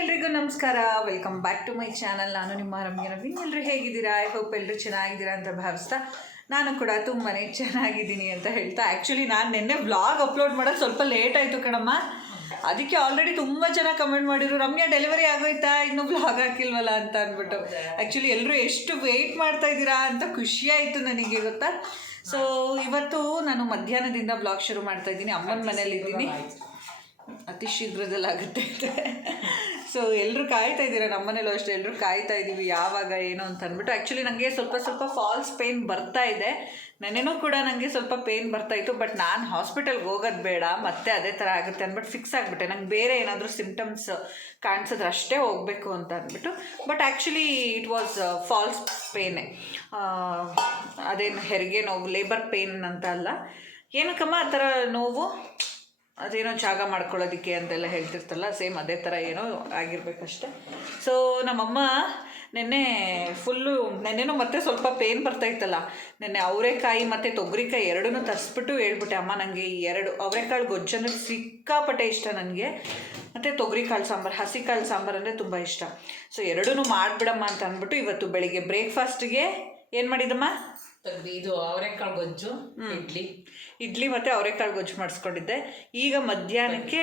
ಎಲ್ರಿಗೂ ನಮಸ್ಕಾರ. Welcome back to my channel ನಾನು ನಿಮ್ಮ ರಮ್ಯ ನವೀನ್. ಎಲ್ಲರೂ ಹೇಗಿದ್ದೀರಾ? ಐ ಹೋಪ್ ಎಲ್ಲರೂ ಚೆನ್ನಾಗಿದ್ದೀರಾ ಅಂತ ಭಾವಿಸ್ತಾ ನಾನು ಕೂಡ ತುಂಬಾ ಚೆನ್ನಾಗಿದ್ದೀನಿ ಅಂತ ಹೇಳ್ತಾ. ಆ್ಯಕ್ಚುಲಿ ನಾನು ನಿನ್ನೆ ವ್ಲಾಗ್ ಅಪ್ಲೋಡ್ ಮಾಡೋದು ಸ್ವಲ್ಪ ಲೇಟ್ ಆಯಿತು ಕಣಮ್ಮ. ಅದಕ್ಕೆ ಆಲ್ರೆಡಿ ತುಂಬ ಜನ ಕಮೆಂಟ್ ಮಾಡಿದ್ರು, ರಮ್ಯಾ ಡೆಲಿವರಿ ಆಗೋಯ್ತಾ? ಇನ್ನೂ ಬ್ಲಾಗ್ ಹಾಕಿಲ್ವಲ್ಲ? ಅಂತ ಅಂದ್ಬಿಟ್ಟು. ಆ್ಯಕ್ಚುಲಿ ಎಲ್ಲರೂ ಎಷ್ಟು ವೆಯ್ಟ್ ಮಾಡ್ತಾ ಇದ್ದೀರಾ ಅಂತ ಖುಷಿ ಆಯಿತು ನನಗೆ, ಗೊತ್ತಾ? ಸೊ ಇವತ್ತು ನಾನು ಮಧ್ಯಾಹ್ನದಿಂದ ಬ್ಲಾಗ್ ಶುರು ಮಾಡ್ತಾ ಇದ್ದೀನಿ. ಅಮ್ಮನ ಮನೇಲಿ ಇದ್ದೀನಿ. ಅತಿ ಶೀಘ್ರದಲ್ಲಿ ಆಗುತ್ತೆ ಸೊ ಎಲ್ಲರೂ ಕಾಯ್ತಾ ಇದ್ದೀರಾ? ನಮ್ಮನೇಲೂ ಅಷ್ಟೇ. ಎಲ್ಲರೂ ಕಾಯ್ತಾ ಇದ್ದೀವಿ ಯಾವಾಗ, ಏನು ಅಂತ ಅಂದ್ಬಿಟ್ಟು ಆ್ಯಕ್ಚುಲಿ ನನಗೆ ಸ್ವಲ್ಪ ಸ್ವಲ್ಪ ಫಾಲ್ಸ್ ಪೇನ್ ಬರ್ತಾ ಇದೆ. ನೆನೆನೂ ಕೂಡ ನನಗೆ ಸ್ವಲ್ಪ ಪೇನ್ ಬರ್ತಾ ಇತ್ತು. ಬಟ್ ನಾನು ಹಾಸ್ಪಿಟಲ್ಗೆ ಹೋಗೋದು ಬೇಡ. ಮತ್ತೆ ಅದೇ ಥರ ಆಗುತ್ತೆ ಅಂದ್ಬಿಟ್ಟು ಫಿಕ್ಸ್ ಆಗಿಬಿಟ್ಟೆ. ನಂಗೆ ಬೇರೆ ಏನಾದರೂ ಸಿಮ್ಟಮ್ಸ್ ಕಾಣಿಸಿದ್ರೆ ಅಷ್ಟೇ ಹೋಗಬೇಕು ಅಂತ ಅಂದ್ಬಿಟ್ಟು. But actually it was false ಪೇನೆ ಅದೇನು ಹೆರಿಗೆ ನೋವು ಲೇಬರ್ ಪೇನ್ ಅಂತ ಅಲ್ಲ. ಏನಕ್ಕಮ್ಮ ಆ ಥರ ನೋವು? ಅದೇನೋ ಜಾಗ ಮಾಡ್ಕೊಳ್ಳೋದಕ್ಕೆ ಅಂತೆಲ್ಲ ಹೇಳ್ತಿರ್ತಲ್ಲ ಸೇಮ್ ಅದೇ ಥರ ಏನೋ ಆಗಿರ್ಬೇಕಷ್ಟೆ. ಸೊ ನಮ್ಮಮ್ಮ ನೆನ್ನೆ ಫುಲ್ಲು ನೆನ್ನೆನೂ ಮತ್ತೆ ಸ್ವಲ್ಪ ಪೇನ್ ಬರ್ತಾ ಇತ್ತಲ್ಲ. ನೆನ್ನೆ ಅವರೆಕಾಯಿ ಮತ್ತು ತೊಗರಿಕಾಯಿ ಎರಡನ್ನೂ ತರಿಸ್ಬಿಟ್ಟು ಹೇಳ್ಬಿಟ್ಟೆ ಅಮ್ಮ ನನಗೆ ಈ ಎರಡು ಅವರೆಕಾಳು ಗೊಜ್ಜನ ಸಿಕ್ಕಾಪಟ್ಟೆ ಇಷ್ಟ ನನಗೆ. ಮತ್ತು ತೊಗರಿಕಾಳು ಸಾಂಬಾರು ಹಸಿ ಕಾಳು ಸಾಂಬಾರು ಅಂದರೆ ತುಂಬ ಇಷ್ಟ. ಸೊ ಎರಡೂ ಮಾಡಿಬಿಡಮ್ಮ ಅಂತ ಅಂದ್ಬಿಟ್ಟು ಇವತ್ತು ಬೆಳಿಗ್ಗೆ ಬ್ರೇಕ್ಫಾಸ್ಟ್ಗೆ ಏನು ಮಾಡಿದಮ್ಮ ಇದು ಅವರೆಕಾಳು ಗೊಜ್ಜು ಇಡ್ಲಿ. ಇಡ್ಲಿ ಮತ್ತು ಅವರೆಕಾಳು ಗೊಜ್ಜು ಮಾಡಿಸ್ಕೊಂಡಿದ್ದೆ. ಈಗ ಮಧ್ಯಾಹ್ನಕ್ಕೆ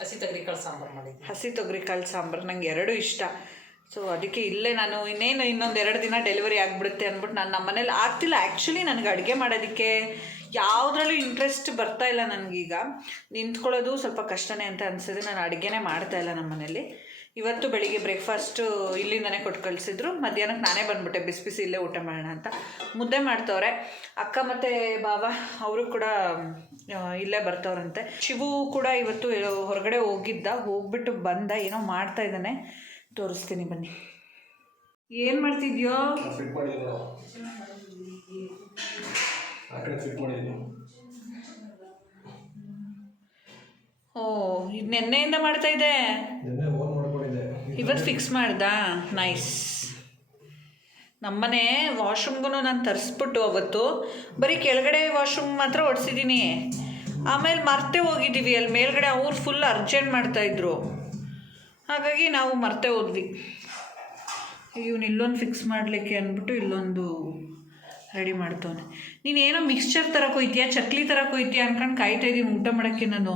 ಹಸಿ ತೊಗರಿಕಾಳು ಸಾಂಬಾರು ಮಾಡಿದ್ವಿ ಹಸಿ ತೊಗರಿಕಾಳು ಸಾಂಬಾರು ನಂಗೆ ಎರಡೂ ಇಷ್ಟ. ಸೊ ಅದಕ್ಕೆ ಇಲ್ಲೇ ನಾನು ಇನ್ನೇನು ಇನ್ನೊಂದು ಎರಡು ದಿನ ಡೆಲಿವರಿ ಆಗಿಬಿಡುತ್ತೆ ಅಂದ್ಬಿಟ್ಟು ನಾನು ನಮ್ಮ ಮನೇಲಿ ಆಗ್ತಿಲ್ಲ. ಆ್ಯಕ್ಚುಲಿ ನನಗೆ ಅಡುಗೆ ಮಾಡೋದಕ್ಕೆ ಯಾವುದ್ರಲ್ಲೂ ಇಂಟ್ರೆಸ್ಟ್ ಬರ್ತಾ ಇಲ್ಲ ನನಗೀಗ. ನಿಂತ್ಕೊಳ್ಳೋದು ಸ್ವಲ್ಪ ಕಷ್ಟನೇ ಅಂತ ಅನಿಸಿದೆ ನಾನು ಅಡುಗೆನೇ ಮಾಡ್ತಾ ಇಲ್ಲ ನಮ್ಮ ಮನೇಲಿ ಇವತ್ತು ಬೆಳಿಗ್ಗೆ ಬ್ರೇಕ್ಫಾಸ್ಟು ಇಲ್ಲಿಂದನೇ ಕೊಟ್ಟು ಕಳಿಸಿದ್ರು. ಮಧ್ಯಾಹ್ನಕ್ಕೆ ನಾನೇ ಬಂದ್ಬಿಟ್ಟೆ. ಬಿಸಿ ಬಿಸಿ ಇಲ್ಲೇ ಊಟ ಮಾಡೋಣ ಅಂತ. ಮುದ್ದೆ ಮಾಡ್ತವ್ರೆ. ಅಕ್ಕ ಮತ್ತು ಬಾಬಾ ಅವರು ಕೂಡ ಇಲ್ಲೇ ಬರ್ತವ್ರಂತೆ. ಶಿವು ಕೂಡ ಇವತ್ತು ಹೊರಗಡೆ ಹೋಗಿದ್ದ. ಹೋಗ್ಬಿಟ್ಟು ಬಂದ. ಏನೋ ಮಾಡ್ತಾ ಇದ್ದಾನೆ. ತೋರಿಸ್ತೀನಿ ಬನ್ನಿ. ಏನು ಮಾಡ್ತಿದ್ಯೋ? ಆ ಕಡೆ ಫಿಟ್ ಮಾಡಿದ್ದೀನಿ ಓ ಇದು ನೆನ್ನೆಯಿಂದ ಮಾಡ್ತಾ ಇದೆ ನಿನ್ನೆ ಓನ್ ಮಾಡ್ಕೊಂಡಿದ್ದೆ. ಇವತ್ತು ಫಿಕ್ಸ್ ಮಾಡ್ದಾ? ನೈಸ್ ನಮ್ಮನೆ ವಾಶ್ರೂಮ್ಗೂ ನಾನು ತರಿಸ್ಬಿಟ್ಟು ಅವತ್ತು. ಬರೀ ಕೆಳಗಡೆ ವಾಶ್ರೂಮ್ ಮಾತ್ರ ಓಡಿಸಿದ್ದೀನಿ ಆಮೇಲೆ ಮರ್ತೆ ಹೋಗಿದ್ದೀವಿ ಅಲ್ಲಿ ಮೇಲ್ಗಡೆ ಅವ್ರು ಫುಲ್ ಅರ್ಜೆಂಟ್ ಮಾಡ್ತಾಯಿದ್ರು ಹಾಗಾಗಿ ನಾವು ಮರ್ತೆ ಹೋದ್ವಿ. ಇವ್ನು ಇಲ್ಲೊಂದು ಫಿಕ್ಸ್ ಮಾಡಲಿಕ್ಕೆ ಅಂದ್ಬಿಟ್ಟು ಇಲ್ಲೊಂದು ರೆಡಿ ಮಾಡ್ತವನೆ. ನೀನು ಏನೋ ಮಿಕ್ಸ್ಚರ್ ಥರ ಕೊಯ್ತೀಯಾ? ಚಕ್ಲಿ ಥರ ಕೊಯ್ತೀಯಾ? ಅನ್ಕೊಂಡು ಕಾಯ್ತಾ ಇದ್ದೀನಿ ಊಟ ಮಾಡೋಕ್ಕೆ ನಾನು.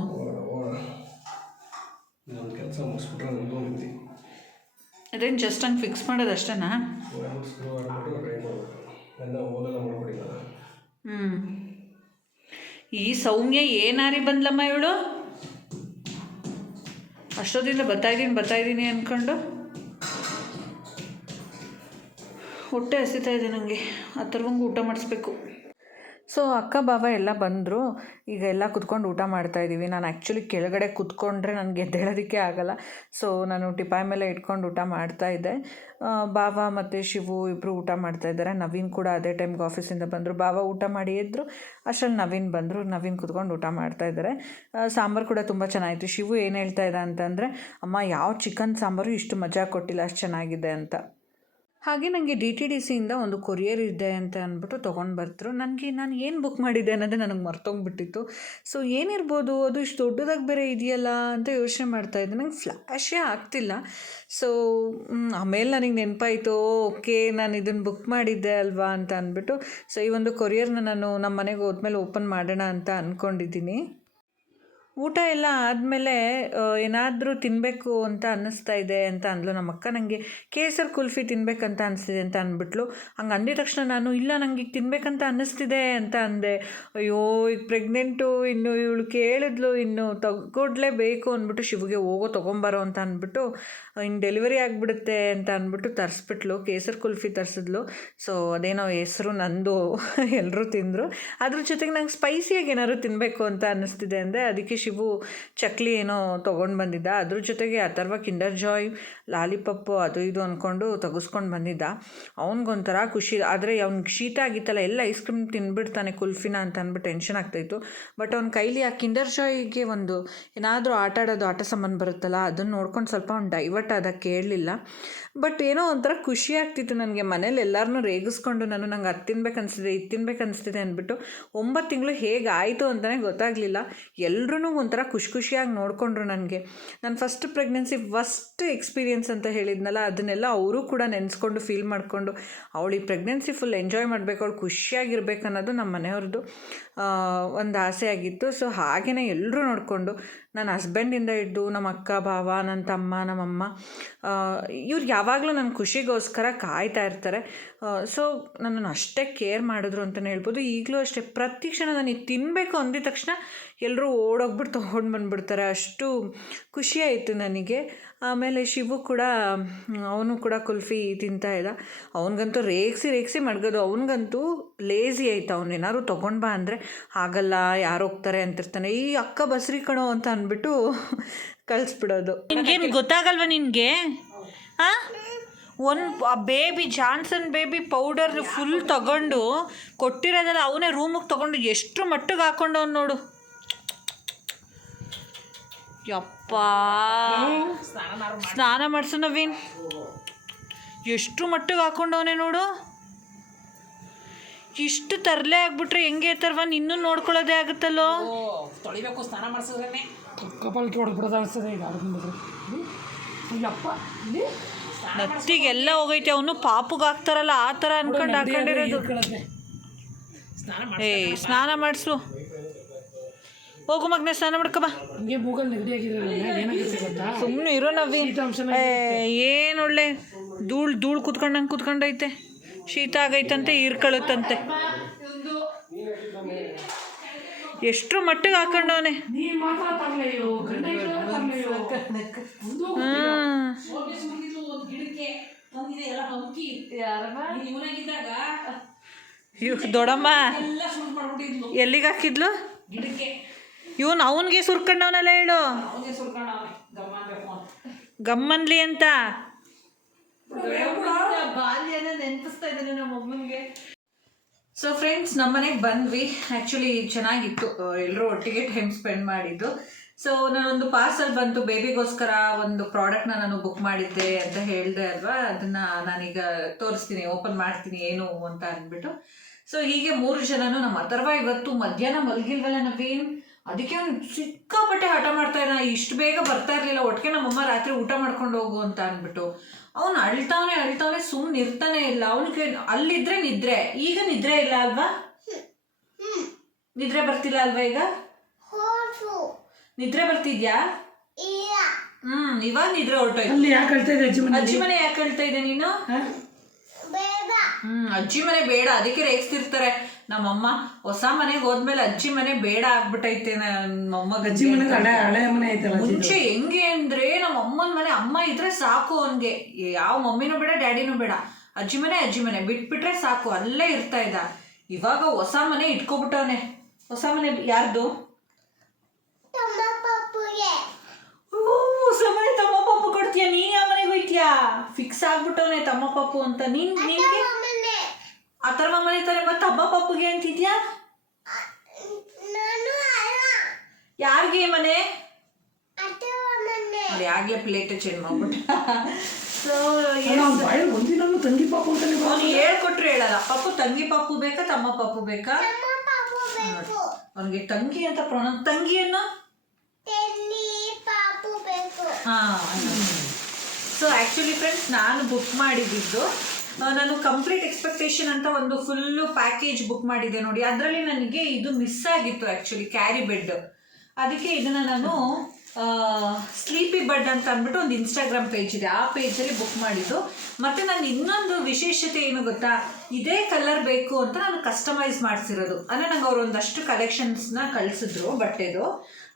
ಅದೇನು ಜಸ್ಟ್ ಹಂಗೆ ಫಿಕ್ಸ್ ಮಾಡೋದು ಅಷ್ಟೇನಾ? ಹ್ಞೂ ಈ ಸೌಮ್ಯ ಏನಾರಿ ಬಂದ್ಲಮ್ಮ ಇವಳು? ಅಷ್ಟೊತ್ತಿಂದ ಬರ್ತಾಯಿದ್ದೀನಿ ಬರ್ತಾಯಿದ್ದೀನಿ ಅಂದ್ಕೊಂಡು ಹೊಟ್ಟೆ ಹಸಿತಾ ಇದೆ ನನಗೆ ಆ ಥರವಂಗೆ ಊಟ ಮಾಡಿಸ್ಬೇಕು. ಸೊ ಅಕ್ಕ, ಬಾವ ಎಲ್ಲ ಬಂದರು. ಈಗ ಎಲ್ಲ ಕುತ್ಕೊಂಡು ಊಟ ಮಾಡ್ತಾ ಇದ್ದೀವಿ ನಾನು ಆ್ಯಕ್ಚುಲಿ ಕೆಳಗಡೆ ಕುತ್ಕೊಂಡ್ರೆ ನನಗೆ ಎದ್ದೇಳೋದಕ್ಕೆ ಆಗಲ್ಲ. ಸೊ ನಾನು ಟಿಪಾಯ್ ಮೇಲೆ ಇಟ್ಕೊಂಡು ಊಟ ಮಾಡ್ತಾ ಇದ್ದೆ. ಬಾಬ ಮತ್ತು ಶಿವು ಇಬ್ಬರು ಊಟ ಮಾಡ್ತಾ ಇದ್ದಾರೆ. ನವೀನ್ ಕೂಡ ಅದೇ ಟೈಮ್ಗೆ ಆಫೀಸಿಂದ ಬಂದರು. ಬಾವ ಊಟ ಮಾಡಿ ಇದ್ದರು ಅಷ್ಟರಲ್ಲಿ ನವೀನ್ ಬಂದರು. ನವೀನ್ ಕುತ್ಕೊಂಡು ಊಟ ಮಾಡ್ತಾ ಇದ್ದಾರೆ. ಸಾಂಬಾರು ಕೂಡ ತುಂಬ ಚೆನ್ನಾಗಿತ್ತು. ಶಿವು ಏನು ಹೇಳ್ತಾ ಇದ್ದ ಅಂತಂದರೆ, ಅಮ್ಮ, ಯಾವ ಚಿಕನ್ ಸಾಂಬಾರು ಇಷ್ಟು ಮಜಾ ಕೊಟ್ಟಿಲ್ಲ, ಅಷ್ಟು ಚೆನ್ನಾಗಿದೆ ಅಂತ. ಹಾಗೆ ನನಗೆ ಡಿ ಟಿ ಡಿ ಸಿಯಿಂದ ಒಂದು ಕೊರಿಯರ್ ಇದೆ ಅಂತ ಅಂದ್ಬಿಟ್ಟು ತೊಗೊಂಡು ಬರ್ತರು. ನನಗೆ ನಾನು ಏನು ಬುಕ್ ಮಾಡಿದ್ದೆ ಅನ್ನೋದೇ ನನಗೆ ಮರ್ತೋಗ್ಬಿಟ್ಟಿತ್ತು. ಸೊ ಏನಿರ್ಬೋದು? ಅದು ಇಷ್ಟು ದೊಡ್ಡದಾಗಿ ಬೇರೆ ಇದೆಯಲ್ಲ ಅಂತ ಯೋಚನೆ ಮಾಡ್ತಾ ಇದ್ದೆ. ನಂಗೆ ಫ್ಲ್ಯಾಶೇ ಆಗ್ತಿಲ್ಲ. ಸೊ ಆಮೇಲೆ ನನಗೆ ನೆನಪಾಯಿತು, ಓಕೆ, ನಾನು ಇದನ್ನು ಬುಕ್ ಮಾಡಿದ್ದೆ ಅಲ್ವಾ ಅಂತ ಅಂದ್ಬಿಟ್ಟು. ಸೊ ಈ ಒಂದು ಕೊರಿಯರ್ನ ನಾನು ನಮ್ಮ ಮನೆಗೆ ಹೋದ್ಮೇಲೆ ಓಪನ್ ಮಾಡೋಣ ಅಂತ ಅಂದ್ಕೊಂಡಿದ್ದೀನಿ ಊಟ ಎಲ್ಲ ಆದಮೇಲೆ ಏನಾದರೂ ತಿನ್ನಬೇಕು ಅಂತ ಅನ್ನಿಸ್ತಾ ಇದೆ ಅಂತ ಅಂದ್ಲು ನಮ್ಮ ಅಕ್ಕ. ನನಗೆ ಕೇಸರ್ ಕುಲ್ಫಿ ತಿನ್ನಬೇಕಂತ ಅನಿಸ್ತಿದೆ ಅಂತ ಅಂದ್ಬಿಟ್ಲು. ಹಂಗೆ ಅಂದಿದ ತಕ್ಷಣ ನಾನು, ಇಲ್ಲ ನನಗೆ ಈಗ ತಿನ್ನಬೇಕಂತ ಅನ್ನಿಸ್ತಿದೆ ಅಂತ ಅಂದೆ. ಅಯ್ಯೋ, ಈಗ ಪ್ರೆಗ್ನೆಂಟು, ಇನ್ನು ಇವಳು ಕೇಳಿದ್ಲು, ಇನ್ನು ತಗೊಡ್ಲೇಬೇಕು ಅಂದ್ಬಿಟ್ಟು ಶಿವಗೆ, ಹೋಗೋ, ತೊಗೊಂಬರೋ ಅಂತ ಅಂದ್ಬಿಟ್ಟು ಇನ್ನು ಡೆಲಿವರಿ ಆಗಿಬಿಡುತ್ತೆ ಅಂತ ಅಂದ್ಬಿಟ್ಟು ತರಿಸ್ಬಿಟ್ಲು, ಕೇಸರ್ ಕುಲ್ಫಿ ತರಿಸಿದ್ಲು. ಸೊ ಅದೇನೋ ಹೆಸರು ನಂದು ಎಲ್ಲರೂ ತಿಂದರು. ಅದ್ರ ಜೊತೆಗೆ ನಂಗೆ ಸ್ಪೈಸಿಯಾಗಿ ಏನಾದ್ರು ತಿನ್ನಬೇಕು ಅಂತ ಅನ್ನಿಸ್ತಿದೆ ಅಂದರೆ ಅದಕ್ಕೆ ಶಿವು ಚಕ್ಲಿ ಏನೋ ತೊಗೊಂಡು ಬಂದಿದ್ದ. ಅದ್ರ ಜೊತೆಗೆ ಅಥರ್ವ ಕಿಂಡರ್ ಜಾಯ್, ಲಾಲಿಪಪ್ಪು ಅದು ಇದು ಅಂದ್ಕೊಂಡು ತೆಗೆಸ್ಕೊಂಡು ಬಂದಿದ್ದ. ಅವನಿಗೊಂಥರ ಖುಷಿ. ಆದರೆ ಅವ್ನಿಗೆ ಶೀತ ಆಗಿತ್ತಲ್ಲ, ಎಲ್ಲ ಐಸ್ ಕ್ರೀಮ್ ತಿನ್ಬಿಡ್ತಾನೆ ಕುಲ್ಫಿನ ಅಂತ ಅಂದ್ಬಿಟ್ಟು ಟೆನ್ಷನ್ ಆಗ್ತಾಯಿತ್ತು. ಬಟ್ ಅವ್ನ ಕೈಲಿ ಆ ಕಿಂಡರ್ ಜಾಯ್ಗೆ ಒಂದು ಏನಾದರೂ ಆಟ ಆಡೋದು, ಆಟ ಸಾಮಾನು ಬರುತ್ತಲ್ಲ ಅದನ್ನು ನೋಡ್ಕೊಂಡು ಸ್ವಲ್ಪ ಅವ್ನು ಡೈವರ್ಟ್ ಆದ ಕೇಳಲಿಲ್ಲ ಬಟ್ ಏನೋ ಒಂಥರ ಖುಷಿ ಆಗ್ತಿತ್ತು ನನಗೆ. ಮನೇಲಿ ಎಲ್ಲರನ್ನೂ ರೇಗಿಸ್ಕೊಂಡು ನಾನು ನಂಗೆ ಅದು ತಿನ್ಬೇಕು ಅನಿಸ್ತಿದೆ, ಇದು ತಿನ್ಬೇಕು ಅನಿಸ್ತಿದೆ ಅಂದ್ಬಿಟ್ಟು ಒಂಬತ್ತು ತಿಂಗಳು ಹೇಗೆ ಆಯಿತು ಅಂತಲೇ ಗೊತ್ತಾಗಲಿಲ್ಲ. ಎಲ್ಲರೂ ಒಂಥರ ಖುಷಿ ಖುಷಿಯಾಗಿ ನೋಡಿಕೊಂಡ್ರು ನನಗೆ. ನಾನು ಫಸ್ಟ್ ಪ್ರೆಗ್ನೆನ್ಸಿ ಫಸ್ಟ್ ಎಕ್ಸ್ಪೀರಿಯನ್ಸ್ ಅಂತ ಹೇಳಿದ್ನಲ್ಲ, ಅದನ್ನೆಲ್ಲ ಅವರು ಕೂಡ ನೆನೆಸ್ಕೊಂಡು ಫೀಲ್ ಮಾಡಿಕೊಂಡು, ಅವಳು ಈ ಪ್ರೆಗ್ನೆನ್ಸಿ ಫುಲ್ ಎಂಜಾಯ್ ಮಾಡಬೇಕು, ಅವಳು ಖುಷಿಯಾಗಿರ್ಬೇಕು ಅನ್ನೋದು ನಮ್ಮ ಮನೆಯವ್ರದ್ದು ಒಂದು ಆಸೆ ಆಗಿತ್ತು. ಸೊ ಹಾಗೆಯೇ ಎಲ್ಲರೂ ನೋಡಿಕೊಂಡು ನನ್ನ ಹಸ್ಬೆಂಡಿಂದ ಹಿಡ್ದು ನಮ್ಮ ಅಕ್ಕ, ಭಾವ ನನ್ನ ತಮ್ಮ, ನಮ್ಮಮ್ಮ ಇವ್ರು ಯಾವಾಗಲೂ ನನ್ನ ಖುಷಿಗೋಸ್ಕರ ಕಾಯ್ತಾ ಇರ್ತಾರೆ. ಸೊ ನನ್ನನ್ನು ಅಷ್ಟೇ ಕೇರ್ ಮಾಡಿದ್ರು ಅಂತಲೇ ಹೇಳ್ಬೋದು. ಈಗಲೂ ಅಷ್ಟೇ. ಪ್ರತಿ ಕ್ಷಣ ನಾನು ತಿನ್ನಬೇಕು ಅಂದಿದ ತಕ್ಷಣ ಎಲ್ಲರೂ ಓಡೋಗ್ಬಿಟ್ಟು ತೊಗೊಂಡು ಬಂದುಬಿಡ್ತಾರೆ. ಅಷ್ಟು ಖುಷಿಯಾಯಿತು ನನಗೆ. ಆಮೇಲೆ ಶಿವು ಕೂಡ, ಅವನು ಕೂಡ ಕುಲ್ಫಿ ತಿಂತಾ ಇದ್ದ. ಅವನಿಗಂತೂ ರೇಗಿಸಿ ರೇಗಿಸಿ ಮಡ್ಗೋದು. ಅವನಿಗಂತೂ ಲೇಸಿ ಆಯ್ತು. ಅವನು ಏನಾದ್ರು ತೊಗೊಂಡು ಬಾ ಅಂದರೆ ಆಗಲ್ಲ ಯಾರು ಹೋಗ್ತಾರೆ ಅಂತಿರ್ತಾನೆ. ಈ ಅಕ್ಕ ಬಸ್ರಿ ಕಣೋ ಅಂತ ಅಂದ್ಬಿಟ್ಟು ಕಳಿಸ್ಬಿಡೋದು. ನಿನ್ಗೇನು ಗೊತ್ತಾಗಲ್ವ ನಿನಗೆ? ಹಾಂ? ಒಂದು ಆ baby Johnson baby powder full ತಗೊಂಡು ಕೊಟ್ಟಿರೋದಲ್ಲ ಅವನೇ ರೂಮಿಗೆ ತಗೊಂಡು ಎಷ್ಟು ಮಟ್ಟಿಗೆ ಹಾಕೊಂಡವ್ನು ನೋಡು. ಯಪ್ಪ. ಸ್ನಾನ ಮಾಡಿಸು ನವೀನ್. ಎಷ್ಟು ಮಟ್ಟಿಗೆ ಹಾಕೊಂಡವನೇ ನೋಡು. ಇಷ್ಟು ತರಲೆ ಆಗ್ಬಿಟ್ರೆ ಹೆಂಗೆ ಇರ್ತಾರವ ಇನ್ನೂ ನೋಡ್ಕೊಳ್ಳೋದೇ ಆಗುತ್ತಲ್ಲೋ? ತೊಳಿಬೇಕು ಸ್ನಾನ ಮಾಡಿಸಿದ್ರೆ ಕಪಾಲಕ್ಕೆ ಹೊಡೆದ್ಬಿಡೋದು ಅನಿಸ್ತದೆ ಈಗ ನತ್ತಿಗೆಲ್ಲ ಹೋಗೈತೆ ಅವನು ಪಾಪುಗೆ ಹಾಕ್ತಾರಲ್ಲ ಆ ಥರ ಅನ್ಕೊಂಡು ಹಾಕೊಂಡಿರೋದು. ಏಯ್ ಸ್ನಾನ ಮಾಡಿಸು. ಹೋಗು ಮಗನೇ ಸ್ನಾನ ಮಾಡ್ಕೊ ಬಾ. ಹಂಗೆ ಮೂಗಲ್ಲಿ ನೆಗಡಿ ಆಗಿರೋದ್ರಿಂದ ಏನಾಗುತ್ತೆ ಗೊತ್ತಾ? ಸುಮ್ಮನೆ ಇರೋ ನವ್ವಿ. ಏನು ಒಳ್ಳೆ ಧೂಳು ಧೂಳು ಕುತ್ಕೊಂಡಂಗೆ ಕುತ್ಕೊಂಡೈತೆ. ಶೀತ ಆಗೈತಂತೆ ಹೀರ್ಕೊಳ್ಳುತ್ತಂತೆ ಎಷ್ಟ್ರ ಮಟ್ಟಿಗೆ ಹಾಕೊಂಡವನೆ? ಇವ್ ಮಾಡ್ಬಿಟ್ಟಿದ್ಲು. ಎಲ್ಲಿಗೆ ಹಾಕಿದ್ಲು? ಗಿಡಕ್ಕೆ. ಇವನು ಅವನಿಗೆ ಸುರ್ಕೊಂಡವನಲ್ಲ ಹೇಳು. ಗಮ್ಮನ್ಲಿ ಅಂತ ಬಾಲ್ಯನ ನೆನಪಿಸ್ತಾ ಇದ್ದಾನೆ ನಮ್ಮ ಅಮ್ಮನಿಗೆ ಸೊ ಫ್ರೆಂಡ್ಸ್ ನಮ್ಮ ಮನೆಗೆ ಬಂದ್ವಿ. ಆ್ಯಕ್ಚುಲಿ ಚೆನ್ನಾಗಿತ್ತು. ಎಲ್ಲರೂ ಒಟ್ಟಿಗೆ ಟೈಮ್ ಸ್ಪೆಂಡ್ ಮಾಡಿದ್ದು. ಸೊ ನಾನೊಂದು ಪಾರ್ಸಲ್ ಬಂತು. ಬೇಬಿಗೋಸ್ಕರ ಒಂದು ಪ್ರಾಡಕ್ಟ್ನ ನಾನು ಬುಕ್ ಮಾಡಿದ್ದೆ ಅಂತ ಹೇಳಿದೆ ಅಲ್ವಾ? ಅದನ್ನ ನಾನೀಗ ತೋರಿಸ್ತೀನಿ ಓಪನ್ ಮಾಡ್ತೀನಿ, ಏನು ಅಂತ ಅಂದ್ಬಿಟ್ಟು. ಸೊ ಹೀಗೆ ಮೂರು ಜನನು ನಮ್ಮ ಅಥರ್ವ ಇವತ್ತು ಮಧ್ಯಾಹ್ನ ಮಲಗಿಲ್ವಲ್ಲ ನವೀನ್? ಅದಕ್ಕೆ ಅವ್ನು ಸಿಕ್ಕಾಪಟ್ಟೆ ಹಠ ಮಾಡ್ತಾ ಇದ್ದ ಇಷ್ಟು ಬೇಗ ಬರ್ತಾ ಇರಲಿಲ್ಲ. ಒಟ್ಟಿಗೆ ನಮ್ಮಮ್ಮ ರಾತ್ರಿ ಊಟ ಮಾಡ್ಕೊಂಡು ಹೋಗು ಅಂತ ಅಂದ್ಬಿಟ್ಟು. ಅವನು ಅಳ್ತಾವನೆ ಅಳ್ತಾವನೆ ಸುಮ್ಮನೆ ಇರ್ತಾನೆ ಇಲ್ಲ. ಅವನಿಗೆ ಅಲ್ಲಿದ್ರೆ ನಿದ್ರೆ. ಈಗ ನಿದ್ರೆ ಇಲ್ಲ ಅಲ್ವಾ? ನಿದ್ರೆ ಬರ್ತಿಲ್ಲ ಅಲ್ವಾ ಈಗ? ನಿದ್ರೆ ಬರ್ತಿದ್ಯಾ? ಹ್ಮ್ ಇವಾಗ ನಿದ್ರೆ ಹೊರಟೋಯ್ತು. ಅಲ್ಲಿ ಯಾಕೆ ಹೇಳ್ತಾ ಇದೆ ಅಜ್ಜಿ ಮನೆ ಅಜ್ಜಿ ಮನೆ ಯಾಕೆ ಹೇಳ್ತಾ ಇದೆ ನೀನು? ಹ್ಮ್ ಅಜ್ಜಿ ಮನೆ ಬೇಡ. ಅದಕ್ಕೆ ರೇಗಿಸ್ತಿರ್ತಾರೆ. ನಮ್ಮಮ್ಮ ಹೊಸ ಮನೆಗೆ ಹೋದ್ಮೇಲೆ ಅಜ್ಜಿ ಮನೆ ಬೇಡ ಆಗ್ಬಿಟ್ಟೈತೆ ನಮ್ಮಮ್ಮ ಅಜ್ಜಿ ಮನೆ ಹಳೆ ಹಳೆ ಮನೆ ಐತಲ್ಲ ಮುಂಚೆ ಹೆಂಗೆ ಅಂದ್ರೆ ನಮ್ಮ ಅಮ್ಮನ ಮನೆ ಅಮ್ಮ ಇದ್ರೆ ಸಾಕು ಅವನ್ಗೆ. ಯಾವ ಮಮ್ಮಿನೂ ಬೇಡ ಡ್ಯಾಡಿನೂ ಬೇಡ. ಅಜ್ಜಿ ಮನೆ ಅಜ್ಜಿ ಮನೆ. ಬಿಟ್ಬಿಟ್ರೆ ಸಾಕು. ಅಲ್ಲೇ ಇರ್ತಾ ಇದ್ದ. ಇವಾಗ ಹೊಸ ಮನೆ ಇಟ್ಕೊಬಿಟ್ಟವನೆ. ಹೊಸ ಮನೆ ಯಾರ್ದು? ಓ, ಹೊಸ ಮನೆ ತಮ್ಮ ಪಾಪು ಕೊಡ್ತೀಯ. ನೀ ಯಾವ ಮನೆಗೆ ಹೋಯ್ತೀಯಾ? ಫಿಕ್ಸ್ ಆಗ್ಬಿಟ್ಟವನೆ ತಮ್ಮ ಪಾಪು ಅಂತ. ನೀನ್ ನಿನ್ಗೆ? ಅಥರ್ವ ಮನೆ ತಾನೆ ಮತ್ತೆ ಅಬ್ಬ ಪಾಪುಗೆ ಅಂತಿದ್ಯಾ ಯಾರಿಗೆ ಮನೆ? ಯಾಕೆ ಆಗ್ಲೇ ಪ್ಲೇಟ್ ಚೇಂಜ್ ಮಾಡ್ಬಿಟ್ಟು. ಸೊ ತಂಗಿ ಪಾಪು. ಅವ್ನು ಹೇಳ್ಕೊಟ್ರು ಹೇಳಲ್ಲ. ಪಾಪು ತಂಗಿ ಪಾಪು ಬೇಕಾ ತಮ್ಮ ಪಾಪು ಬೇಕಾ? ಅವನಿಗೆ ತಂಗಿ ಅಂತ ಪ್ರಣ ತಂಗಿಯನ್ನು? ಹಾಂ ಸೊ ಆ್ಯಕ್ಚುಲಿ ಫ್ರೆಂಡ್ಸ್ ನಾನು ಬುಕ್ ಮಾಡಿದ್ದು ನಾನು ಕಂಪ್ಲೀಟ್ ಎಕ್ಸ್ಪೆಕ್ಟೇಷನ್ ಅಂತ ಒಂದು ಫುಲ್ಲು ಪ್ಯಾಕೇಜ್ ಬುಕ್ ಮಾಡಿದ್ದೆ ನೋಡಿ. ಅದರಲ್ಲಿ ನನಗೆ ಇದು ಮಿಸ್ ಆಗಿತ್ತು ಆ್ಯಕ್ಚುಲಿ ಕ್ಯಾರಿ ಬೆಡ್ ಅದಕ್ಕೆ ಇದನ್ನು ನಾನು ಸ್ಲೀಪಿ ಬೆಡ್ ಅಂತ ಅಂದ್ಬಿಟ್ಟು ಒಂದು ಇನ್ಸ್ಟಾಗ್ರಾಮ್ ಪೇಜ್ ಇದೆ. ಆ ಪೇಜಲ್ಲಿ ಬುಕ್ ಮಾಡಿದ್ದು. ಮತ್ತು ನಾನು ಇನ್ನೊಂದು ವಿಶೇಷತೆ ಏನು ಗೊತ್ತಾ? ಇದೇ ಕಲರ್ ಬೇಕು ಅಂತ ನಾನು ಕಸ್ಟಮೈಸ್ ಮಾಡಿಸಿರೋದು. ಅಂದರೆ ನಂಗೆ ಅವರು ಒಂದಷ್ಟು ಕಲೆಕ್ಷನ್ಸ್ನ ಕಳಿಸಿದ್ರು ಬಟ್ಟೆದು.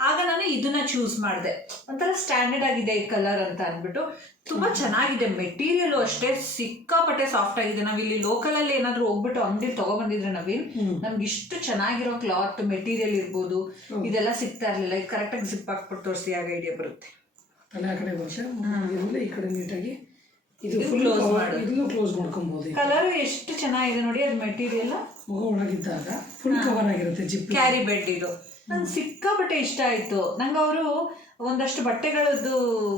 ಆಗ ನಾನು ಇದನ್ನ ಚೂಸ್ ಮಾಡಿದೆ. ಒಂಥರ ಸ್ಟ್ಯಾಂಡರ್ಡ್ ಆಗಿದೆ ಈ ಕಲರ್ ಅಂತ ಅಂದ್ಬಿಟ್ಟು. ತುಂಬಾ ಚೆನ್ನಾಗಿದೆ ಮೆಟೀರಿಯಲು ಅಷ್ಟೇ ಸಿಕ್ಕಾಪಟ್ಟೆ ಸಾಫ್ಟ್ ಆಗಿದೆ. ನಾವು ಇಲ್ಲಿ ಲೋಕಲಲ್ಲಿ ಏನಾದ್ರು ಹೋಗ್ಬಿಟ್ಟು ಅಂಗಡಿ ತಗೊಬಂದಿದ್ರೆ ನವೀನ್ ನಮ್ಗೆ ಇಷ್ಟು ಚೆನ್ನಾಗಿರೋ ಕ್ಲಾತ್ ಮೆಟೀರಿಯಲ್ ಇರ್ಬೋದು. ಇದೆಲ್ಲ ಸಿಗ್ತಾ ಇರಲಿಲ್ಲ. ಈಗ ಕರೆಕ್ಟಾಗಿ ಜಿಪ್ ಹಾಕ್ಬಿಟ್ಟು ತೋರಿಸಿ ಆಗ ಐಡಿಯಾ ಬರುತ್ತೆ. ಆ ಕಡೆ ಈ ಕಡೆ ನೀಟಾಗಿ ಇದು ಮಾಡು. ಇದನ್ನು ಕ್ಲೋಸ್ ಮಾಡ್ಕೊಬೋದು ಕಲರ್ ಎಷ್ಟು ಚೆನ್ನಾಗಿದೆ ನೋಡಿ ಅದು ಮೆಟೀರಿಯಲ್ ಮಗು ಒಳಗಿದ್ದಾಗ ಫುಲ್ ಕವರ್ ಆಗಿರುತ್ತೆ ಜಿಪ್. ಕ್ಯಾರಿ ಬೆಡ್ ಇದು. ನಂಗೆ ಸಿಕ್ಕಾಪಟ್ಟೆ ಇಷ್ಟ ಆಯಿತು. ನಂಗೆ ಅವರು ಒಂದಷ್ಟು ಬಟ್ಟೆಗಳದ್ದು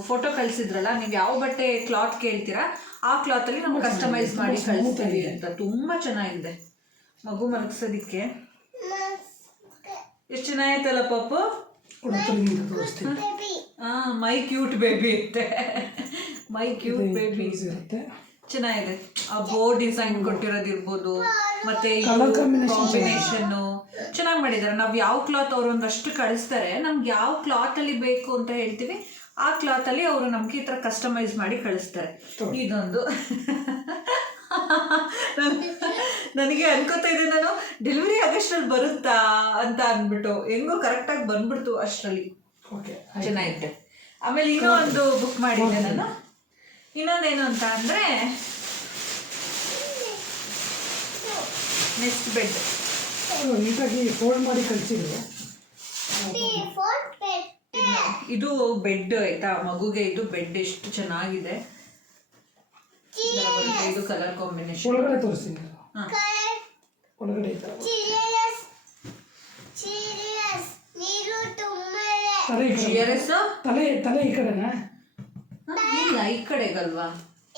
ಫೋಟೋ ಕಳಿಸಿದ್ರಲ್ಲ ನೀವು ಯಾವ ಬಟ್ಟೆ ಕ್ಲಾತ್ ಕೇಳ್ತೀರಾ ಆ ಕ್ಲಾತಲ್ಲಿ ನಮ್ಗೆ ಕಸ್ಟಮೈಸ್ ಮಾಡಿ ಕಳಿಸ್ತೀವಿ ಅಂತ. ತುಂಬ ಚೆನ್ನಾಗಿದೆ. ಮಗು ಮಲಗಿಸೋದಕ್ಕೆ. ಎಷ್ಟು ಚೆನ್ನಾಗಿತ್ತಲ್ಲ ಪಾಪು? ಮೈ ಕ್ಯೂಟ್ ಬೇಬಿ ಇರುತ್ತೆ ಮೈ ಕ್ಯೂಟ್ ಬೇಬಿ ಇರುತ್ತೆ. ಚೆನ್ನಾಗಿದೆ. ಆ ಬೋ ಡಿಸೈನ್ ಕೊಟ್ಟಿರೋದಿರ್ಬೋದು ಮತ್ತೆ ಕಾಂಬಿನೇಷನ್ನು ಚೆನ್ನಾಗಿ ಮಾಡಿದ್ದಾರೆ ನಾವು ಯಾವ ಕ್ಲಾತ್ ಅವ್ರು ಒಂದಷ್ಟು ಕಳಿಸ್ತಾರೆ ನಮ್ಗೆ ಯಾವ ಕ್ಲಾತ್ ಅಲ್ಲಿ ಬೇಕು ಅಂತ ಹೇಳ್ತೀವಿ ಆ ಕ್ಲಾತ್ ಅಲ್ಲಿ ಅವರು ನಮ್ಗೆ ಈ ತರ ಕಸ್ಟಮೈಸ್ ಮಾಡಿ ಕಳಿಸ್ತಾರೆ. ಇದೊಂದು. ನನಗೆ ಅನ್ಕೋತಾ ಇದ್ದೆ ನಾನು ಡೆಲಿವರಿ ಆಗಷ್ಟರಲ್ಲಿ ಬರುತ್ತಾ? ಅಂತ ಅಂದ್ಬಿಟ್ಟು. ಹೆಂಗೋ ಕರೆಕ್ಟಾಗಿ ಬಂದ್ಬಿಡ್ತು ಅಷ್ಟರಲ್ಲಿ. ಓಕೆ ಚೆನ್ನಾಗಿದೆ ಆಮೇಲೆ ಇನ್ನೂ ಒಂದು ಬುಕ್ ಮಾಡಿದ್ದೆ ನಾನು. ಇನ್ನೊಂದೇನು ಅಂತ ಅಂದ್ರೆ ನೆಕ್ಸ್ಟ್ ಬೆಡ್ ನೀಟಾಗಿ ಫೋಲ್ಡ್ ಮಾಡಿ ಕಳಿಸಿದ್ರು. ಇದು ಬೆಡ್ ಆಯ್ತಾ? ಮಗುಗೆ ಇದು ಬೆಡ್ ಎಷ್ಟು ಚೆನ್ನಾಗಿದೆ? ಇದು ಕಲರ್ ಕಾಂಬಿನೇಷನ್ ಒಳಗಡೆ ತೋರಿಸ್ತೀನಿ. ಹಾಂ. ಒಳಗಡೆ ತಲೆ ತಲೆ ತಲೆ ಈ ಕಡೆನಾ? ಇಲ್ಲ ಈ ಕಡೆಗಲ್ವಾ?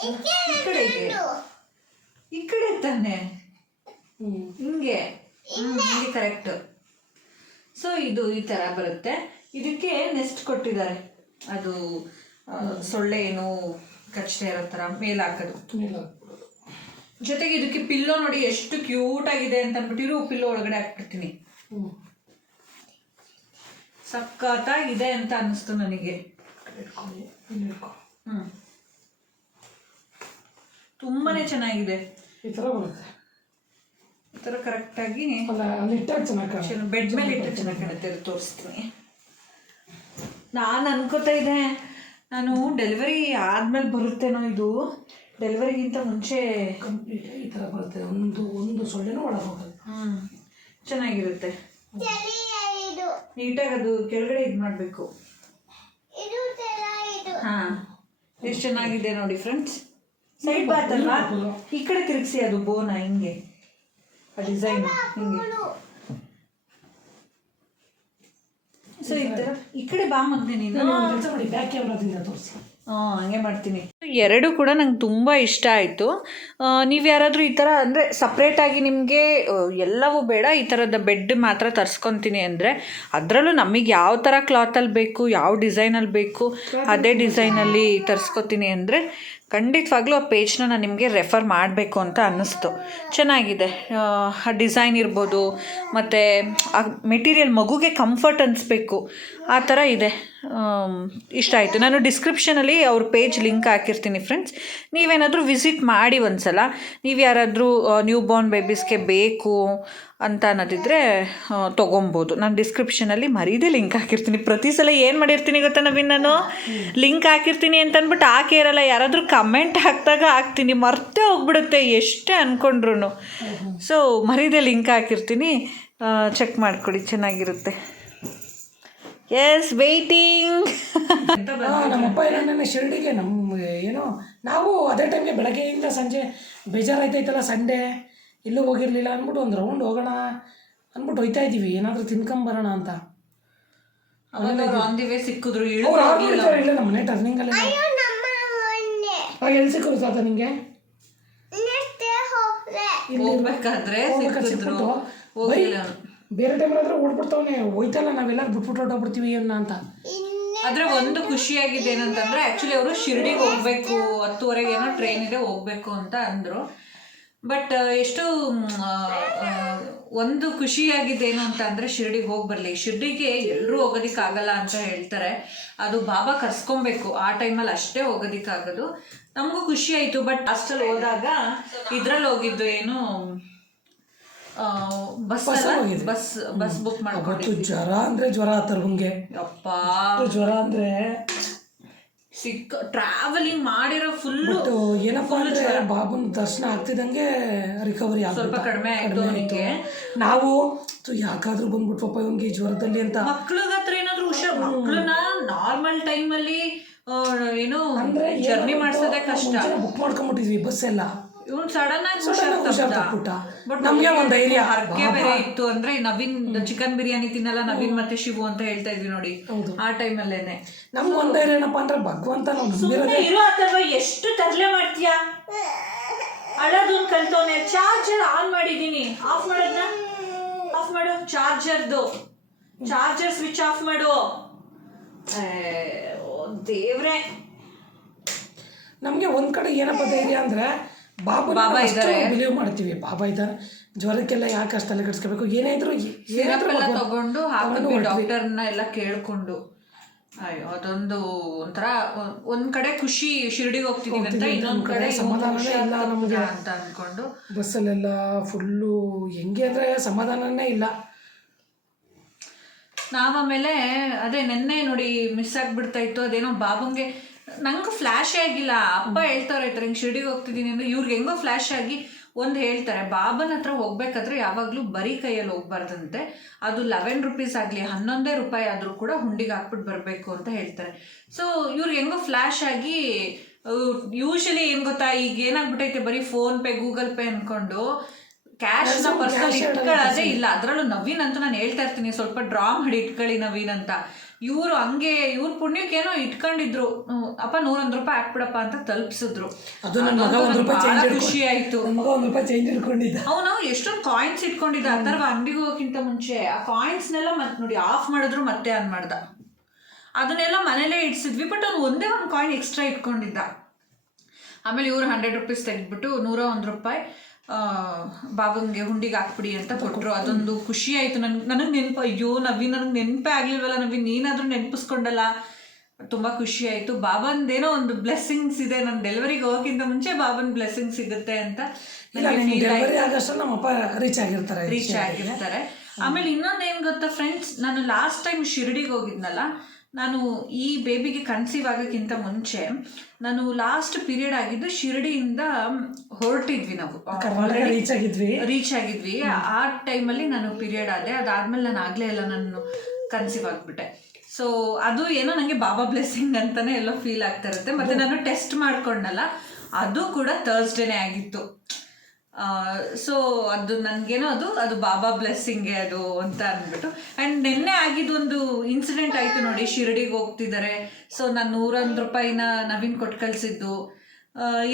ಈ ಕಡೆ ಇದೆ. ಈ ಕಡೆ ತಾನೆ. ಹ್ಞೂ ಹಿಂಗೆ. ಹಿಂಗೆ ಕರೆಕ್ಟ್ ಸೊ ಇದು ಈ ಥರ ಬರುತ್ತೆ. ಇದಕ್ಕೆ ನೆಸ್ಟ್ ಕೊಟ್ಟಿದ್ದಾರೆ. ಅದು ಸೊಳ್ಳೆ ಏನು ಕಚ್ಚದೆ ಇರೋ ಥರ ಮೇಲೆ ಹಾಕೋದು. ಜೊತೆಗೆ ಇದಕ್ಕೆ ಪಿಲ್ಲೋ ನೋಡಿ ಎಷ್ಟು ಕ್ಯೂಟ್ ಆಗಿದೆ ಅಂತ ಅಂದ್ಬಿಟ್ಟಿರು ಪಿಲ್ಲೋ ಒಳಗಡೆ ಹಾಕ್ಬಿಡ್ತೀನಿ. ಸಖತ್ತಾಗಿದೆ ಅಂತ ಅನ್ನಿಸ್ತು ನನಗೆ. ಇಲ್ಲಿ ತುಂಬಾನೇ ಚೆನ್ನಾಗಿದೆ. ಈ ಥರ ಬರುತ್ತೆ. ಥರ ಕರೆಕ್ಟಾಗಿ ಅಲ್ಲ ಇಟ್ಟಾಗ ಚೆನ್ನಾಗಿ ಬೆಡ್ ಮೇಲೆ ಇಟ್ಟು ಚೆನ್ನಾಗಿ ಕಾಣುತ್ತೆ ತೋರಿಸ್ತೀನಿ. ನಾನು ಅನ್ಕೋತಾ ಇದ್ದೆ ನಾನು ಡೆಲಿವರಿ ಆದ್ಮೇಲೆ ಬರುತ್ತೇನೋ ಇದು? ಡೆಲಿವರಿಗಿಂತ ಮುಂಚೆ ಕಂಪ್ಲೀಟ್ ಈ ಥರ ಬರುತ್ತೆ. ಒಂದು ಒಂದು ಸೊಳ್ಳೆನೂ ಒಳಗೆ ಹೋಗಲ್ಲ. ಹ್ಞೂ ಚೆನ್ನಾಗಿರುತ್ತೆ. ನೀಟಾಗಿ ಅದು ಕೆಳಗಡೆ ಇದು ಮಾಡಬೇಕು. ಹಾಂ ಎಷ್ಟು ಚೆನ್ನಾಗಿದೆ ನೋಡಿ ಫ್ರೆಂಡ್ಸ್ ಸೈಡ್ ಬಾತ್ ಅಲ್ವಾ? ಈ ಕಡೆ ತಿರುಗಿಸಿ ಅದು ಬೋನ ಹಿಂಗೆ. ಆ ಡಿಸೈನ್ ಹಿಂಗೆ ಸೊ ಈ ಕಡೆ ಬಾ ಮಗ್ನೆ ನೀನು. ಬ್ಯಾಕ್ ಕ್ಯಾಮ್ರಾದಿಂದ ತೋರಿಸಿ. ಹಾಂ ಹಂಗೆ ಮಾಡ್ತೀನಿ. ಎರಡು ಕೂಡ ನಂಗೆ ತುಂಬ ಇಷ್ಟ ಆಯಿತು. ನೀವು ಯಾರಾದರೂ ಈ ಥರ ಅಂದರೆ ಸಪ್ರೇಟಾಗಿ ನಿಮಗೆ ಎಲ್ಲವೂ ಬೇಡ ಈ ಥರದ ಬೆಡ್ ಮಾತ್ರ ತರಿಸ್ಕೊತೀನಿ ಅಂದರೆ ಅದರಲ್ಲೂ ನಮಗೆ ಯಾವ ಥರ ಕ್ಲಾತಲ್ಲಿ ಬೇಕು ಯಾವ ಡಿಸೈನಲ್ಲಿ ಬೇಕು ಅದೇ ಡಿಸೈನಲ್ಲಿ ತರಿಸ್ಕೊತೀನಿ ಅಂದರೆ ಖಂಡಿತವಾಗ್ಲೂ ಆ ಪೇಜ್ನ ನಾನು ನಿಮಗೆ ರೆಫರ್ ಮಾಡಬೇಕು ಅಂತ ಅನ್ನಿಸ್ತು. ಚೆನ್ನಾಗಿದೆ. ಆ ಡಿಸೈನ್ ಇರ್ಬೋದು, ಮತ್ತು ಆ ಮೆಟೀರಿಯಲ್ ಮಗುಗೆ ಕಂಫರ್ಟ್ ಅನಿಸ್ಬೇಕು. ಆ ಥರ ಇದೆ. ಇಷ್ಟ ಆಯಿತು. ನಾನು ಡಿಸ್ಕ್ರಿಪ್ಷನಲ್ಲಿ ಅವ್ರ ಪೇಜ್ ಲಿಂಕ್ ಹಾಕಿರ್ತೀನಿ ಫ್ರೆಂಡ್ಸ್ ನೀವೇನಾದರೂ ವಿಸಿಟ್ ಮಾಡಿ ಒಂದು ಸಲ ನೀವು ಯಾರಾದರೂ ನ್ಯೂ ಬಾರ್ನ್ ಬೇಬೀಸ್ಗೆ ಬೇಕು ಅಂತ ಅನ್ನೋದಿದ್ರೆ ತೊಗೊಬೋದು. ನಾನು ಡಿಸ್ಕ್ರಿಪ್ಷನಲ್ಲಿ ಮರೀದೇ ಲಿಂಕ್ ಹಾಕಿರ್ತೀನಿ. ಪ್ರತಿ ಸಲ ಏನು ಮಾಡಿರ್ತೀನಿ ಗೊತ್ತಾ ನವೀನ್ ನಾನು? ಲಿಂಕ್ ಹಾಕಿರ್ತೀನಿ ಅಂತ ಅಂದ್ಬಿಟ್ಟು ಹಾಕೇ ಇರಲ್ಲ. ಯಾರಾದರೂ ಕಮೆಂಟ್ ಹಾಕಿದಾಗ ಹಾಕ್ತೀನಿ. ಮರ್ತೇ ಹೋಗ್ಬಿಡುತ್ತೆ ಎಷ್ಟೇ ಅಂದ್ಕೊಂಡ್ರು ಸೊ ಮರೀದೇ ಲಿಂಕ್ ಹಾಕಿರ್ತೀನಿ. ಚೆಕ್ ಮಾಡ್ಕೊಳ್ಳಿ. ಚೆನ್ನಾಗಿರುತ್ತೆ. ಎಸ್ ವೆಯ್ಟಿಂಗ್ ನಮ್ಮಪ್ಪ ಏನೋ ನನ್ನ ಶಿರಡಿಗೆ. ನಮ್ಮ ಏನೋ ನಾವು ಅದೇ ಟೈಮ್ಗೆ ಬೆಳಗ್ಗೆಯಿಂದ ಸಂಜೆ ಬೇಜಾರಾಯ್ತೈತಲ್ಲ ಸಂಡೇ. ಎಲ್ಲೂ ಹೋಗಿರಲಿಲ್ಲ ಅಂದ್ಬಿಟ್ಟು ಒಂದು ರೌಂಡ್ ಹೋಗೋಣ ಅಂದ್ಬಿಟ್ಟು ಹೋಯ್ತಾ ಇದ್ದೀವಿ ಏನಾದರೂ ತಿನ್ಕೊಂಬರೋಣ ಅಂತ. ಸಿಕ್ಕಿದ್ರು ಇಲ್ಲ ನಮ್ಮ ಮನೆ ಟರ್ನಿಂಗಲ್ಲಿ ಎಲ್ಲಿ ಸಿಕ್ಕರು ಸಾತ ನಿಂಗೆ? ಹೋಗ್ಬೇಕಾದ್ರೆ ಬೇರೆ ಟೈಮಲ್ಲಿ ಹೋಗ್ಬಿಡ್ತಾವನೆ ಹೋಯ್ತಲ್ಲ ನಾವೆಲ್ಲ ಬಿಟ್ಬಿಟ್ಟು ಹೊರಟೋಗ್ಬಿಡ್ತೀವಿ ಅನ್ನ ಅಂತ. ಆದ್ರೆ ಒಂದು ಖುಷಿಯಾಗಿದೆ ಏನಂತಂದ್ರೆ ಆಕ್ಚುಲಿ ಅವರು ಶಿರ್ಡಿಗೆ ಹೋಗ್ಬೇಕು ಹತ್ತುವರೆಗೆ ಏನೋ ಟ್ರೈನ್ ಇದೆ ಹೋಗ್ಬೇಕು ಅಂತ ಅಂದ್ರು. ಬಟ್ ಎಷ್ಟು ಆ, ಆ, ಒಂದು ಖುಷಿಯಾಗಿದ್ದು ಏನು ಅಂತ ಅಂದರೆ ಶಿರ್ಡಿಗೆ ಹೋಗಿ ಬರಲಿ. ಶಿರ್ಡಿಗೆ ಎಲ್ಲರೂ ಹೋಗೋದಿಕ್ಕಾಗಲ್ಲ ಅಂತ ಹೇಳ್ತಾರೆ. ಅದು ಬಾಬಾ ಕರ್ಸ್ಕೊಬೇಕು. ಆ ಟೈಮಲ್ಲಿ ಅಷ್ಟೇ ಹೋಗೋದಿಕ್ಕಾಗೋದು. ನಮಗೂ ಖುಷಿ ಆಯಿತು. ಬಟ್ ಅಷ್ಟಲ್ಲಿ ಹೋದಾಗ ಇದ್ರಲ್ಲಿ ಹೋಗಿದ್ದು ಏನು ಬಸ್. ಬಸ್ ಬಸ್ ಬುಕ್ ಮಾಡ್ಕೊಂಡು ಜ್ವರ ಅಂದ್ರೆ ಜ್ವರ ತರ್ಗಂಗೆ ಅಪ್ಪ ಜ್ವರ ಅಂದ್ರೆ ಸಿಕ್ಕ ಟ್ರಾವೆಲಿಂಗ್ ಮಾಡಿರೋ ಫುಲ್ ಏನಪ್ಪ ಅಂದ್ರೆ ಬಾಬುನ ದರ್ಶನ ಆಗ್ತಿದಂಗೆ ರಿಕವರಿ ಸ್ವಲ್ಪ ಕಡಿಮೆ ಆಯ್ತು ಅವನಿಗೆ ನಾವು ಯಾಕಾದ್ರೂ ಬಂದ್ಬಿಟ್ವಪ್ಪ ಇವನ್ಗೆ ಈ ಜ್ವರದಲ್ಲಿ ಅಂತ. ಮಕ್ಳಿಗೆ ಹತ್ರ ಏನಾದ್ರು ಹುಷಾರ್ ಮಕ್ಳನ್ನ ನಾರ್ಮಲ್ ಟೈಮಲ್ಲಿ ಏನು ಅಂದ್ರೆ ಜರ್ನಿ ಮಾಡ್ಸೋದೇ ಕಷ್ಟ. ಬುಕ್ ಮಾಡ್ಕೊಂಡ್ಬಿಟ್ಟಿದ್ವಿ ಬಸ್ ಎಲ್ಲ. ಇವನ್ ಸಡನ್ ಆಗಿ ಹುಷಾರ್ ನಮ್ಗೆ ಒಂದ್ ಧೈರ್ಯ. ಹರಕೆ ಬೇರೆ ಇತ್ತು ಅಂದ್ರೆ ನವೀನ್ ಚಿಕನ್ ಬಿರಿಯಾನಿ ತಿನ್ನಲ್ಲ ನವೀನ್ ಮತ್ತೆ ಶಿವು ಅಂತ ಹೇಳ್ತಾ ಇದ್ವಿ ನೋಡಿ. ಆ ಟೈಮಲ್ಲೇನೆ ನಮ್ಗೆ ಒಂದ್ ಧೈರ್ಯ ಏನಪ್ಪ ಅಂದ್ರೆ ಭಗವಂತ ನಾವು ನಂಬಿರೋದೇ ಇರೋ ಅಥವಾ ಎಷ್ಟು ತರ್ಲೆ ಮಾಡ್ತೀಯಾ? ಅಳೋದೊಂದು ಕಲ್ತವನೆ. ಚಾರ್ಜರ್ ಆನ್ ಮಾಡಿದೀನಿ. ಆಫ್ ಮಾಡೋದ್ನ? ಆಫ್ ಮಾಡು. ಚಾರ್ಜರ್ದು ಚಾರ್ಜರ್ ಸ್ವಿಚ್ ಆಫ್ ಮಾಡು. ದೇವ್ರೆ. ನಮಗೆ ಒಂದ್ ಕಡೆ ಏನಪ್ಪ ಧೈರ್ಯ ಅಂದ್ರೆ ಬಾಬಾ ಇದ್ದಾರೆ. ಬಿಲೀವ್ ಮಾಡ್ತೀವಿ. ಬಾಬಾ ಇದ್ದಾರೆ ಜ್ವರಕ್ಕೆಲ್ಲ ಯಾಕೆ ಅಷ್ಟು ತಲೆ ಕೆಡಿಸ್ಕೋಬೇಕು? ಏನೇ ಇದ್ರು ತಗೊಂಡು ಹಾಕೊಂಡು. ಡಾಕ್ಟರ್ನ ಎಲ್ಲ ಕೇಳ್ಕೊಂಡು. ಅಯ್ಯೋ ಅದೊಂದು ಒಂಥರ ಒಂದ್ ಕಡೆ ಖುಷಿ ಶಿರ್ಡಿಗೆ ಹೋಗ್ತಿದೀವಿ ಅಂತ ಇನ್ನೊಂದ್ ಕಡೆ ಸಮಾಧಾನನೇ ಇಲ್ಲ ನಮ್ಗೆ. ಅಂತ ಅನ್ಕೊಂಡು. ಬಸ್ಸಲ್ಲೆಲ್ಲ ಫುಲ್ಲು ಹೆಂಗೆ ಅಂದ್ರೆ ಸಮಾಧಾನನೇ ಇಲ್ಲ. ನಾವಾಮೇಲೆ ಅದೇ ನೆನ್ನೆ ನೋಡಿ ಮಿಸ್ ಆಗ್ಬಿಡ್ತಾ ಇತ್ತು. ಅದೇನೋ ಬಾಬಂಗೆ ನಂಗೂ ಫ್ಲ್ಯಾಶ್ ಆಗಿಲ್ಲ. ಅಪ್ಪ ಹೇಳ್ತಾರೆ ಹಿಂಗೆ ಶಿರ್ಡಿಗೆ ಹೋಗ್ತಿದ್ದೀನಿ ಅಂದ್ರೆ ಇವ್ರಿಗೆ ಹೆಂಗೋ ಫ್ಲ್ಯಾಶ್ ಆಗಿ ಒಂದು ಹೇಳ್ತಾರೆ ಬಾಬನ ಹತ್ರ ಹೋಗ್ಬೇಕಾದ್ರೆ ಯಾವಾಗಲೂ ಬರೀ ಕೈಯಲ್ಲಿ ಹೋಗ್ಬಾರ್ದಂತೆ. ಅದು ಲೆವೆನ್ ರುಪೀಸ್ ಆಗಲಿ ಹನ್ನೊಂದೇ ರೂಪಾಯಿ ಆದರೂ ಕೂಡ ಹುಂಡಿಗೆ ಹಾಕ್ಬಿಟ್ಟು ಬರಬೇಕು ಅಂತ ಹೇಳ್ತಾರೆ. ಸೊ ಇವ್ರಿಗೆ ಹೆಂಗೋ ಫ್ಲ್ಯಾಶ್ ಆಗಿ ಯೂಶಲಿ ಏನು ಗೊತ್ತಾ ಈಗ ಏನಾಗ್ಬಿಟ್ಟೈತೆ ಬರೀ ಫೋನ್ ಪೇ ಗೂಗಲ್ ಪೇ ಅನ್ಕೊಂಡು ಕ್ಯಾಶ್ನ ಪರ್ಸನಲ್ ಇಟ್ಕೊಳ್ಳೋದೇ ಇಲ್ಲ. ಅದರಲ್ಲೂ ನವೀನ್ ಅಂತ ನಾನು ಹೇಳ್ತಾ ಇರ್ತೀನಿ ಸ್ವಲ್ಪ ಡ್ರಾ ಮಾಡಿ ಇಟ್ಕೊಳ್ಳಿ ನವೀನ್ ಅಂತ. ಇವರು ಹಂಗೆ ಇವ್ರ ಪುಣ್ಯಕ್ಕೇನೋ ಇಟ್ಕೊಂಡಿದ್ರು. ಅಪ್ಪ ನೂರೊಂದು ರೂಪಾಯಿ ಹಾಕ್ಬಿಡಪ್ಪ ಅಂತ ತಲುಪಿಸಿದ್ರು. ಅದು ನನ್ನ ಮಗ ಒಂದು ರೂಪಾಯಿ ಚೇಂಜ್ ಖುಷಿ ಆಯ್ತು. ಮಗ ಒಂದು ರೂಪಾಯಿ ಚೇಂಜ್ ಅವನು ಎಷ್ಟೊಂದು ಕಾಯಿನ್ಸ್ ಇಟ್ಕೊಂಡಿದ್ದ. ಆ ಥರ ಅಂಗಡಿಗೆ ಹೋಗೋಕ್ಕಿಂತ ಮುಂಚೆ ಆ ಕಾಯಿನ್ಸ್ನೆಲ್ಲ ಮತ್ತೆ ನೋಡಿ ಆಫ್ ಮಾಡಿದ್ರು ಮತ್ತೆ ಆನ್ ಮಾಡ್ದ. ಅದನ್ನೆಲ್ಲ ಮನೇಲೇ ಇಡ್ಸಿದ್ವಿ ಬಟ್ ಅವ್ನು ಒಂದೇ ಒಂದು ಕಾಯಿನ್ ಎಕ್ಸ್ಟ್ರಾ ಇಟ್ಕೊಂಡಿದ್ದ. ಆಮೇಲೆ ಇವರು ಹಂಡ್ರೆಡ್ ರುಪೀಸ್ ತೆಗೆದ್ಬಿಟ್ಟು ನೂರ ಒಂದು ರೂಪಾಯಿ. ಬಾಬಂಗೆ ಹುಂಡಿಗೆ ಹಾಕ್ಬಿಡಿ ಅಂತ ಕೊಟ್ಟರು ಅದೊಂದು ಖುಷಿ ಆಯಿತು. ನನ್ಗೆ ನನಗೆ ನೆನಪು ಅಯ್ಯೋ ನವೀನ್ ನನಗೆ ನೆನಪೇ ಆಗಲಿಲ್ವಲ್ಲ. ನವೀನ್ ನೀನಾದರೂ ನೆನಪಿಸ್ಕೊಂಡಲ್ಲ. ತುಂಬ ಖುಷಿ ಆಯಿತು. ಬಾಬಂದೇನೋ ಒಂದು ಬ್ಲೆಸ್ಸಿಂಗ್ಸ್ ಇದೆ. ನನ್ನ ಡೆಲಿವರಿಗೆ ಹೋಗೋಕ್ಕಿಂತ ಮುಂಚೆ ಬಾಬನ್ ಬ್ಲೆಸ್ಸಿಂಗ್ ಸಿಗುತ್ತೆ ಅಂತ ನಮ್ಮ ನಮ್ಮಪ್ಪ ರೀಚ್ ಆಗಿರ್ತಾರೆ ರೀಚ್ ಆಗಿರ್ತಾರೆ. ಆಮೇಲೆ ಇನ್ನೊಂದು ಏನು ಗೊತ್ತಾ ಫ್ರೆಂಡ್ಸ್ ನಾನು ಲಾಸ್ಟ್ ಟೈಮ್ ಶಿರಡಿಗೆ ಹೋಗಿದ್ನಲ್ಲ. ನಾನು ಈ ಬೇಬಿಗೆ ಕನ್ಸೀವ್ ಆಗೋಕ್ಕಿಂತ ಮುಂಚೆ ನಾನು ಲಾಸ್ಟ್ ಪೀರಿಯಡ್ ಆಗಿದ್ದು ಶಿರಡಿಯಿಂದ ಹೊರಟಿದ್ವಿ ನಾವು. ರೀಚ್ ಆಗಿದ್ವಿ. ರೀಚ್ ಆಗಿದ್ವಿ. ಆ ಟೈಮಲ್ಲಿ ನಾನು ಪೀರಿಯಡ್ ಆದೆ. ಅದಾದ್ಮೇಲೆ ನಾನು ಆಗಲೇ ಇಲ್ಲ ನಾನು ಕನ್ಸೀವ್ ಆಗಿಬಿಟ್ಟೆ. ಸೊ ಅದು ಏನೋ ನನಗೆ ಬಾಬಾ ಬ್ಲೆಸ್ಸಿಂಗ್ ಅಂತಾನೆ ಎಲ್ಲೋ ಫೀಲ್ ಆಗ್ತಾ ಇರುತ್ತೆ. ಮತ್ತೆ ನಾನು ಟೆಸ್ಟ್ ಮಾಡ್ಕೊಂಡಲ್ಲ ಅದು ಕೂಡ ಥರ್ಸ್ಡೇನೇ ಆಗಿತ್ತು. ಸೊ ಅದು ನನಗೇನೋ ಅದು ಅದು ಬಾಬಾ ಬ್ಲೆಸ್ಸಿಂಗೆ ಅದು ಅಂತ ಅಂದ್ಬಿಟ್ಟು. ಆ್ಯಂಡ್ ನಿನ್ನೆ ಆಗಿದ್ದೊಂದು ಇನ್ಸಿಡೆಂಟ್ ಆಯಿತು ನೋಡಿ ಶಿರಡಿಗೆ ಹೋಗ್ತಿದ್ದಾರೆ. ಸೊ ನಾನು ನೂರೊಂದು ರೂಪಾಯಿನ ನವೀನ್ ಕೊಟ್ಟು ಕಳಿಸಿದ್ದು.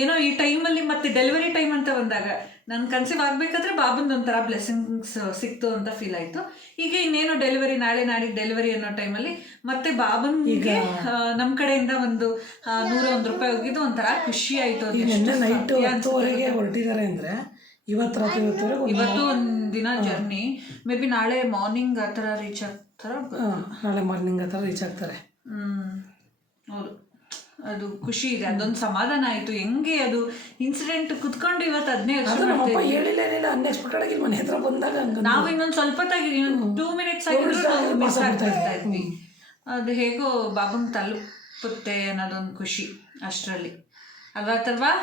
ಏನೋ ಈ ಟೈಮಲ್ಲಿ ಮತ್ತೆ ಡೆಲಿವರಿ ಟೈಮ್ ಅಂತ ಬಂದಾಗ ನಾನು ಕನ್ಸೀವ್ ಆಗಬೇಕಾದ್ರೆ ಬಾಬಂದು ಒಂಥರ ಬ್ಲೆಸ್ಸಿಂಗ್ಸ್ ಸಿಕ್ತು ಅಂತ ಫೀಲ್ ಆಯಿತು. ಈಗ ಇನ್ನೇನೋ ಡೆಲಿವರಿ ನಾಳೆ ನಾಡಿದ್ದು ಡೆಲಿವರಿ ಅನ್ನೋ ಟೈಮಲ್ಲಿ ಮತ್ತೆ ಬಾಬನ್ಗೆ ನಮ್ಮ ಕಡೆಯಿಂದ ಒಂದು ನೂರ ಒಂದು ರೂಪಾಯಿ ಹೋಗಿದ್ದು ಒಂಥರ ಖುಷಿ ಆಯಿತು. ನಿನ್ನೆ ನೈಟು ಹೊರಟಿದ್ದಾರೆ ಅಂದರೆ ಇವತ್ತು ರಾತ್ರಿ ಹೊತ್ತುವರೆಗೆ ಇವತ್ತು ಒಂದು ದಿನ ಜರ್ನಿ ಮೇ ಬಿ ನಾಳೆ ಮಾರ್ನಿಂಗ್ ಆ ಥರ ರೀಚ್ ಆಗ್ತಾರ? ನಾಳೆ ಮಾರ್ನಿಂಗ್ ಆ ಥರ ರೀಚ್ ಆಗ್ತಾರೆ. ಹ್ಮ್. ಹೌದು. ಅದು ಖುಷಿ ಇದೆ. ಅದೊಂದು ಸಮಾಧಾನ ಆಯ್ತು. ಹೆಂಗೆ ಅದು ಇನ್ಸಿಡೆಂಟ್ ಕುತ್ಕೊಂಡು ಇವತ್ತು ಅದನ್ನೇ ಹೇಳಿಲ್ಲ ಏನಿಲ್ಲ ಅನ್ಎಕ್ಸ್ಪೆಕ್ಟೆಡ್ ಆಗಿ ಮನೆ ಹತ್ರ ಬಂದಾಗ ನಾವು ಇನ್ನೊಂದು ಸ್ವಲ್ಪ ತಾಗಿ ಟೂ ಮಿನಿಟ್ಸ್ ಆಗಿದ್ರು ಮಿಸ್ ಆಗ್ತಾ ಇದ್ವಿ. ಅದು ಹೇಗೋ ಬಾಬಂಗ್ ತಲುಪುತ್ತೆ ಅನ್ನೋದೊಂದು ಖುಷಿ ಅಷ್ಟರಲ್ಲಿ. ಅಲ್ವಾ ತಲ್ವಾ?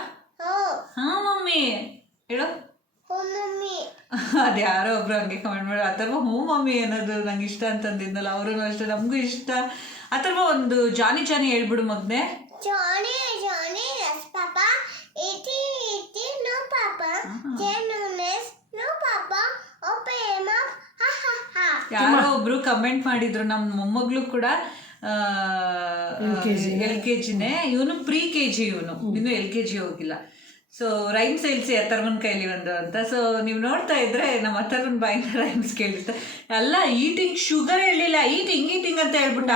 ಹಾ ಮಮ್ಮಿ. ಹೇಳು. ಅದು ಯಾರೋ ಒಬ್ರು ಹಂಗೆ ಕಮೆಂಟ್ ಮಾಡಿ ಅಥರ್ವ ಹ್ಞೂ ಮಮ್ಮಿ ಅನ್ನೋದು ನಂಗೆ ಇಷ್ಟ ಅಂತಂದಿದ್ನಲ್ಲ ಅವರು ಅಷ್ಟೇ ನಮಗೂ ಇಷ್ಟ. ಅಥರ್ವ ಒಂದು ಜಾನಿ ಜಾನಿ ಹೇಳ್ಬಿಡು ಮಗ್ನೆ. ಜಾನಿ ಜಾನಿ ಎಸ್ ಪಾಪ. ಇತಿ ಇತಿ. Open up, ha, ha, ha. ಯಾರೋ ಒಬ್ರು ಕಮೆಂಟ್ ಮಾಡಿದ್ರು ನಮ್ಮ ಮೊಮ್ಮಗಳು ಕೂಡ ಎಲ್ ಕೆ ಜಿನೇ? ಇವನು ಪ್ರೀ ಕೆ ಜಿ ಇವನು. ಇನ್ನು ಎಲ್ ಕೆ ಜಿ ಹೋಗಿಲ್ಲ. ಸೊ ರೈಮ್ಸ್ ಹೇಳ್ಸಿ ಅಥರ್ವನ್ ಕೈಲಿ ಒಂದು ಅಂತ. ಸೊ ನೀವು ನೋಡ್ತಾ ಇದ್ರೆ ನಮ್ಮ ಅಥರ್ವನ್ ಬಾಯಿಂದ ರೈಮ್ಸ್ ಕೇಳಿರ್ತಾರೆ ಅಲ್ಲ ಈಟಿಂಗ್ ಶುಗರ್ ಹೇಳಿಲ್ಲ ಈಟಿಂಗ್ ಈಟಿಂಗ್ ಅಂತ ಹೇಳ್ಬಿಟ್ಟ.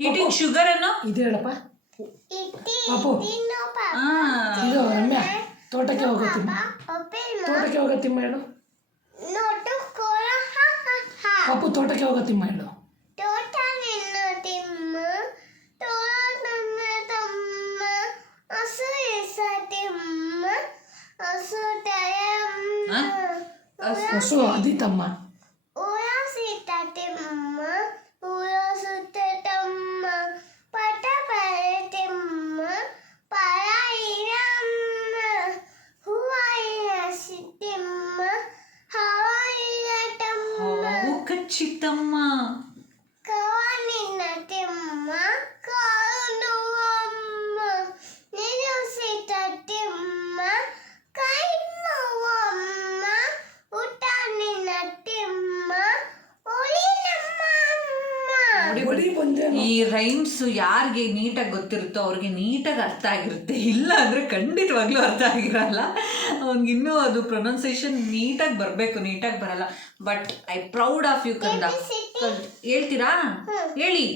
ಈಟಿಂಗ್ ಶುಗರ್ ಅನ್ನು? ಇದು ಹೇಳಪ್ಪ. ಪಾಪು ಇದು ರಮ್ಯ. ತೋಟಕ್ಕೆ ಹೋಗತ್ತಿಮ್ಮ ತೋಟಕ್ಕೆ ಹೋಗತ್ತಿಮ್ಮ ತಿಮ್ಮ ಹೇಳು. ಅಪ್ಪು. ಪಾಪು ತೋಟಕ್ಕೆ ಹೋಗತ್ತಿಮ್ಮ ತಿಮ್ಮ ಹೇಳು. సో అది తమ్మా ಗೊತ್ತಿರುತ್ತೋ ಅವ್ರಿಗೆ ನೀಟಾಗಿ ಅರ್ಥ ಆಗಿರುತ್ತೆ. ಇಲ್ಲ ಅಂದರೆ ಖಂಡಿತವಾಗ್ಲೂ ಅರ್ಥ ಆಗಿರಲ್ಲ. ಅವ್ನಿಗಿನ್ನೂ ಅದು ಪ್ರೊನೌನ್ಸಿಯೇಷನ್ ನೀಟಾಗಿ ಬರಬೇಕು ನೀಟಾಗಿ ಬರಲ್ಲ. But I proud of you ಕಂದ. ಹೇಳ್ತೀರಾ? ಹೇಳಿ.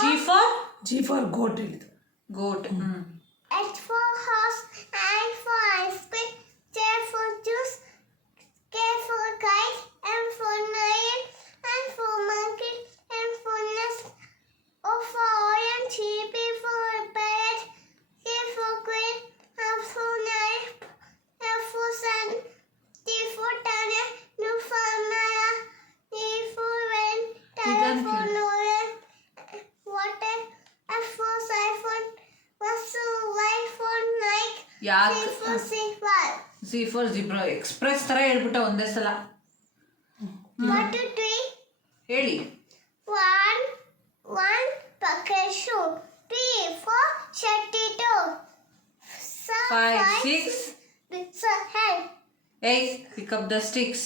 G for G for goat ಹೇಳಿದ್ರು ಗೋಟ್ ಹ್ಞೂ H for horse, I for ice cream, for juice, K for kite, M for lion, N for monkey, M for nest, O for for parrot, Q for queen, R for knife, F for sun, for tunnel, for ಯಾಕೆ for sequel. G for zebra express ಥರ ಹೇಳ್ಬಿಟ್ಟ ಒಂದೇ ಸಲ One, two, three. ಹೇಳಿ One, one bucket shoe. Three, four, thirty two. So five six It's a hand. ಏಯ್ pick up the sticks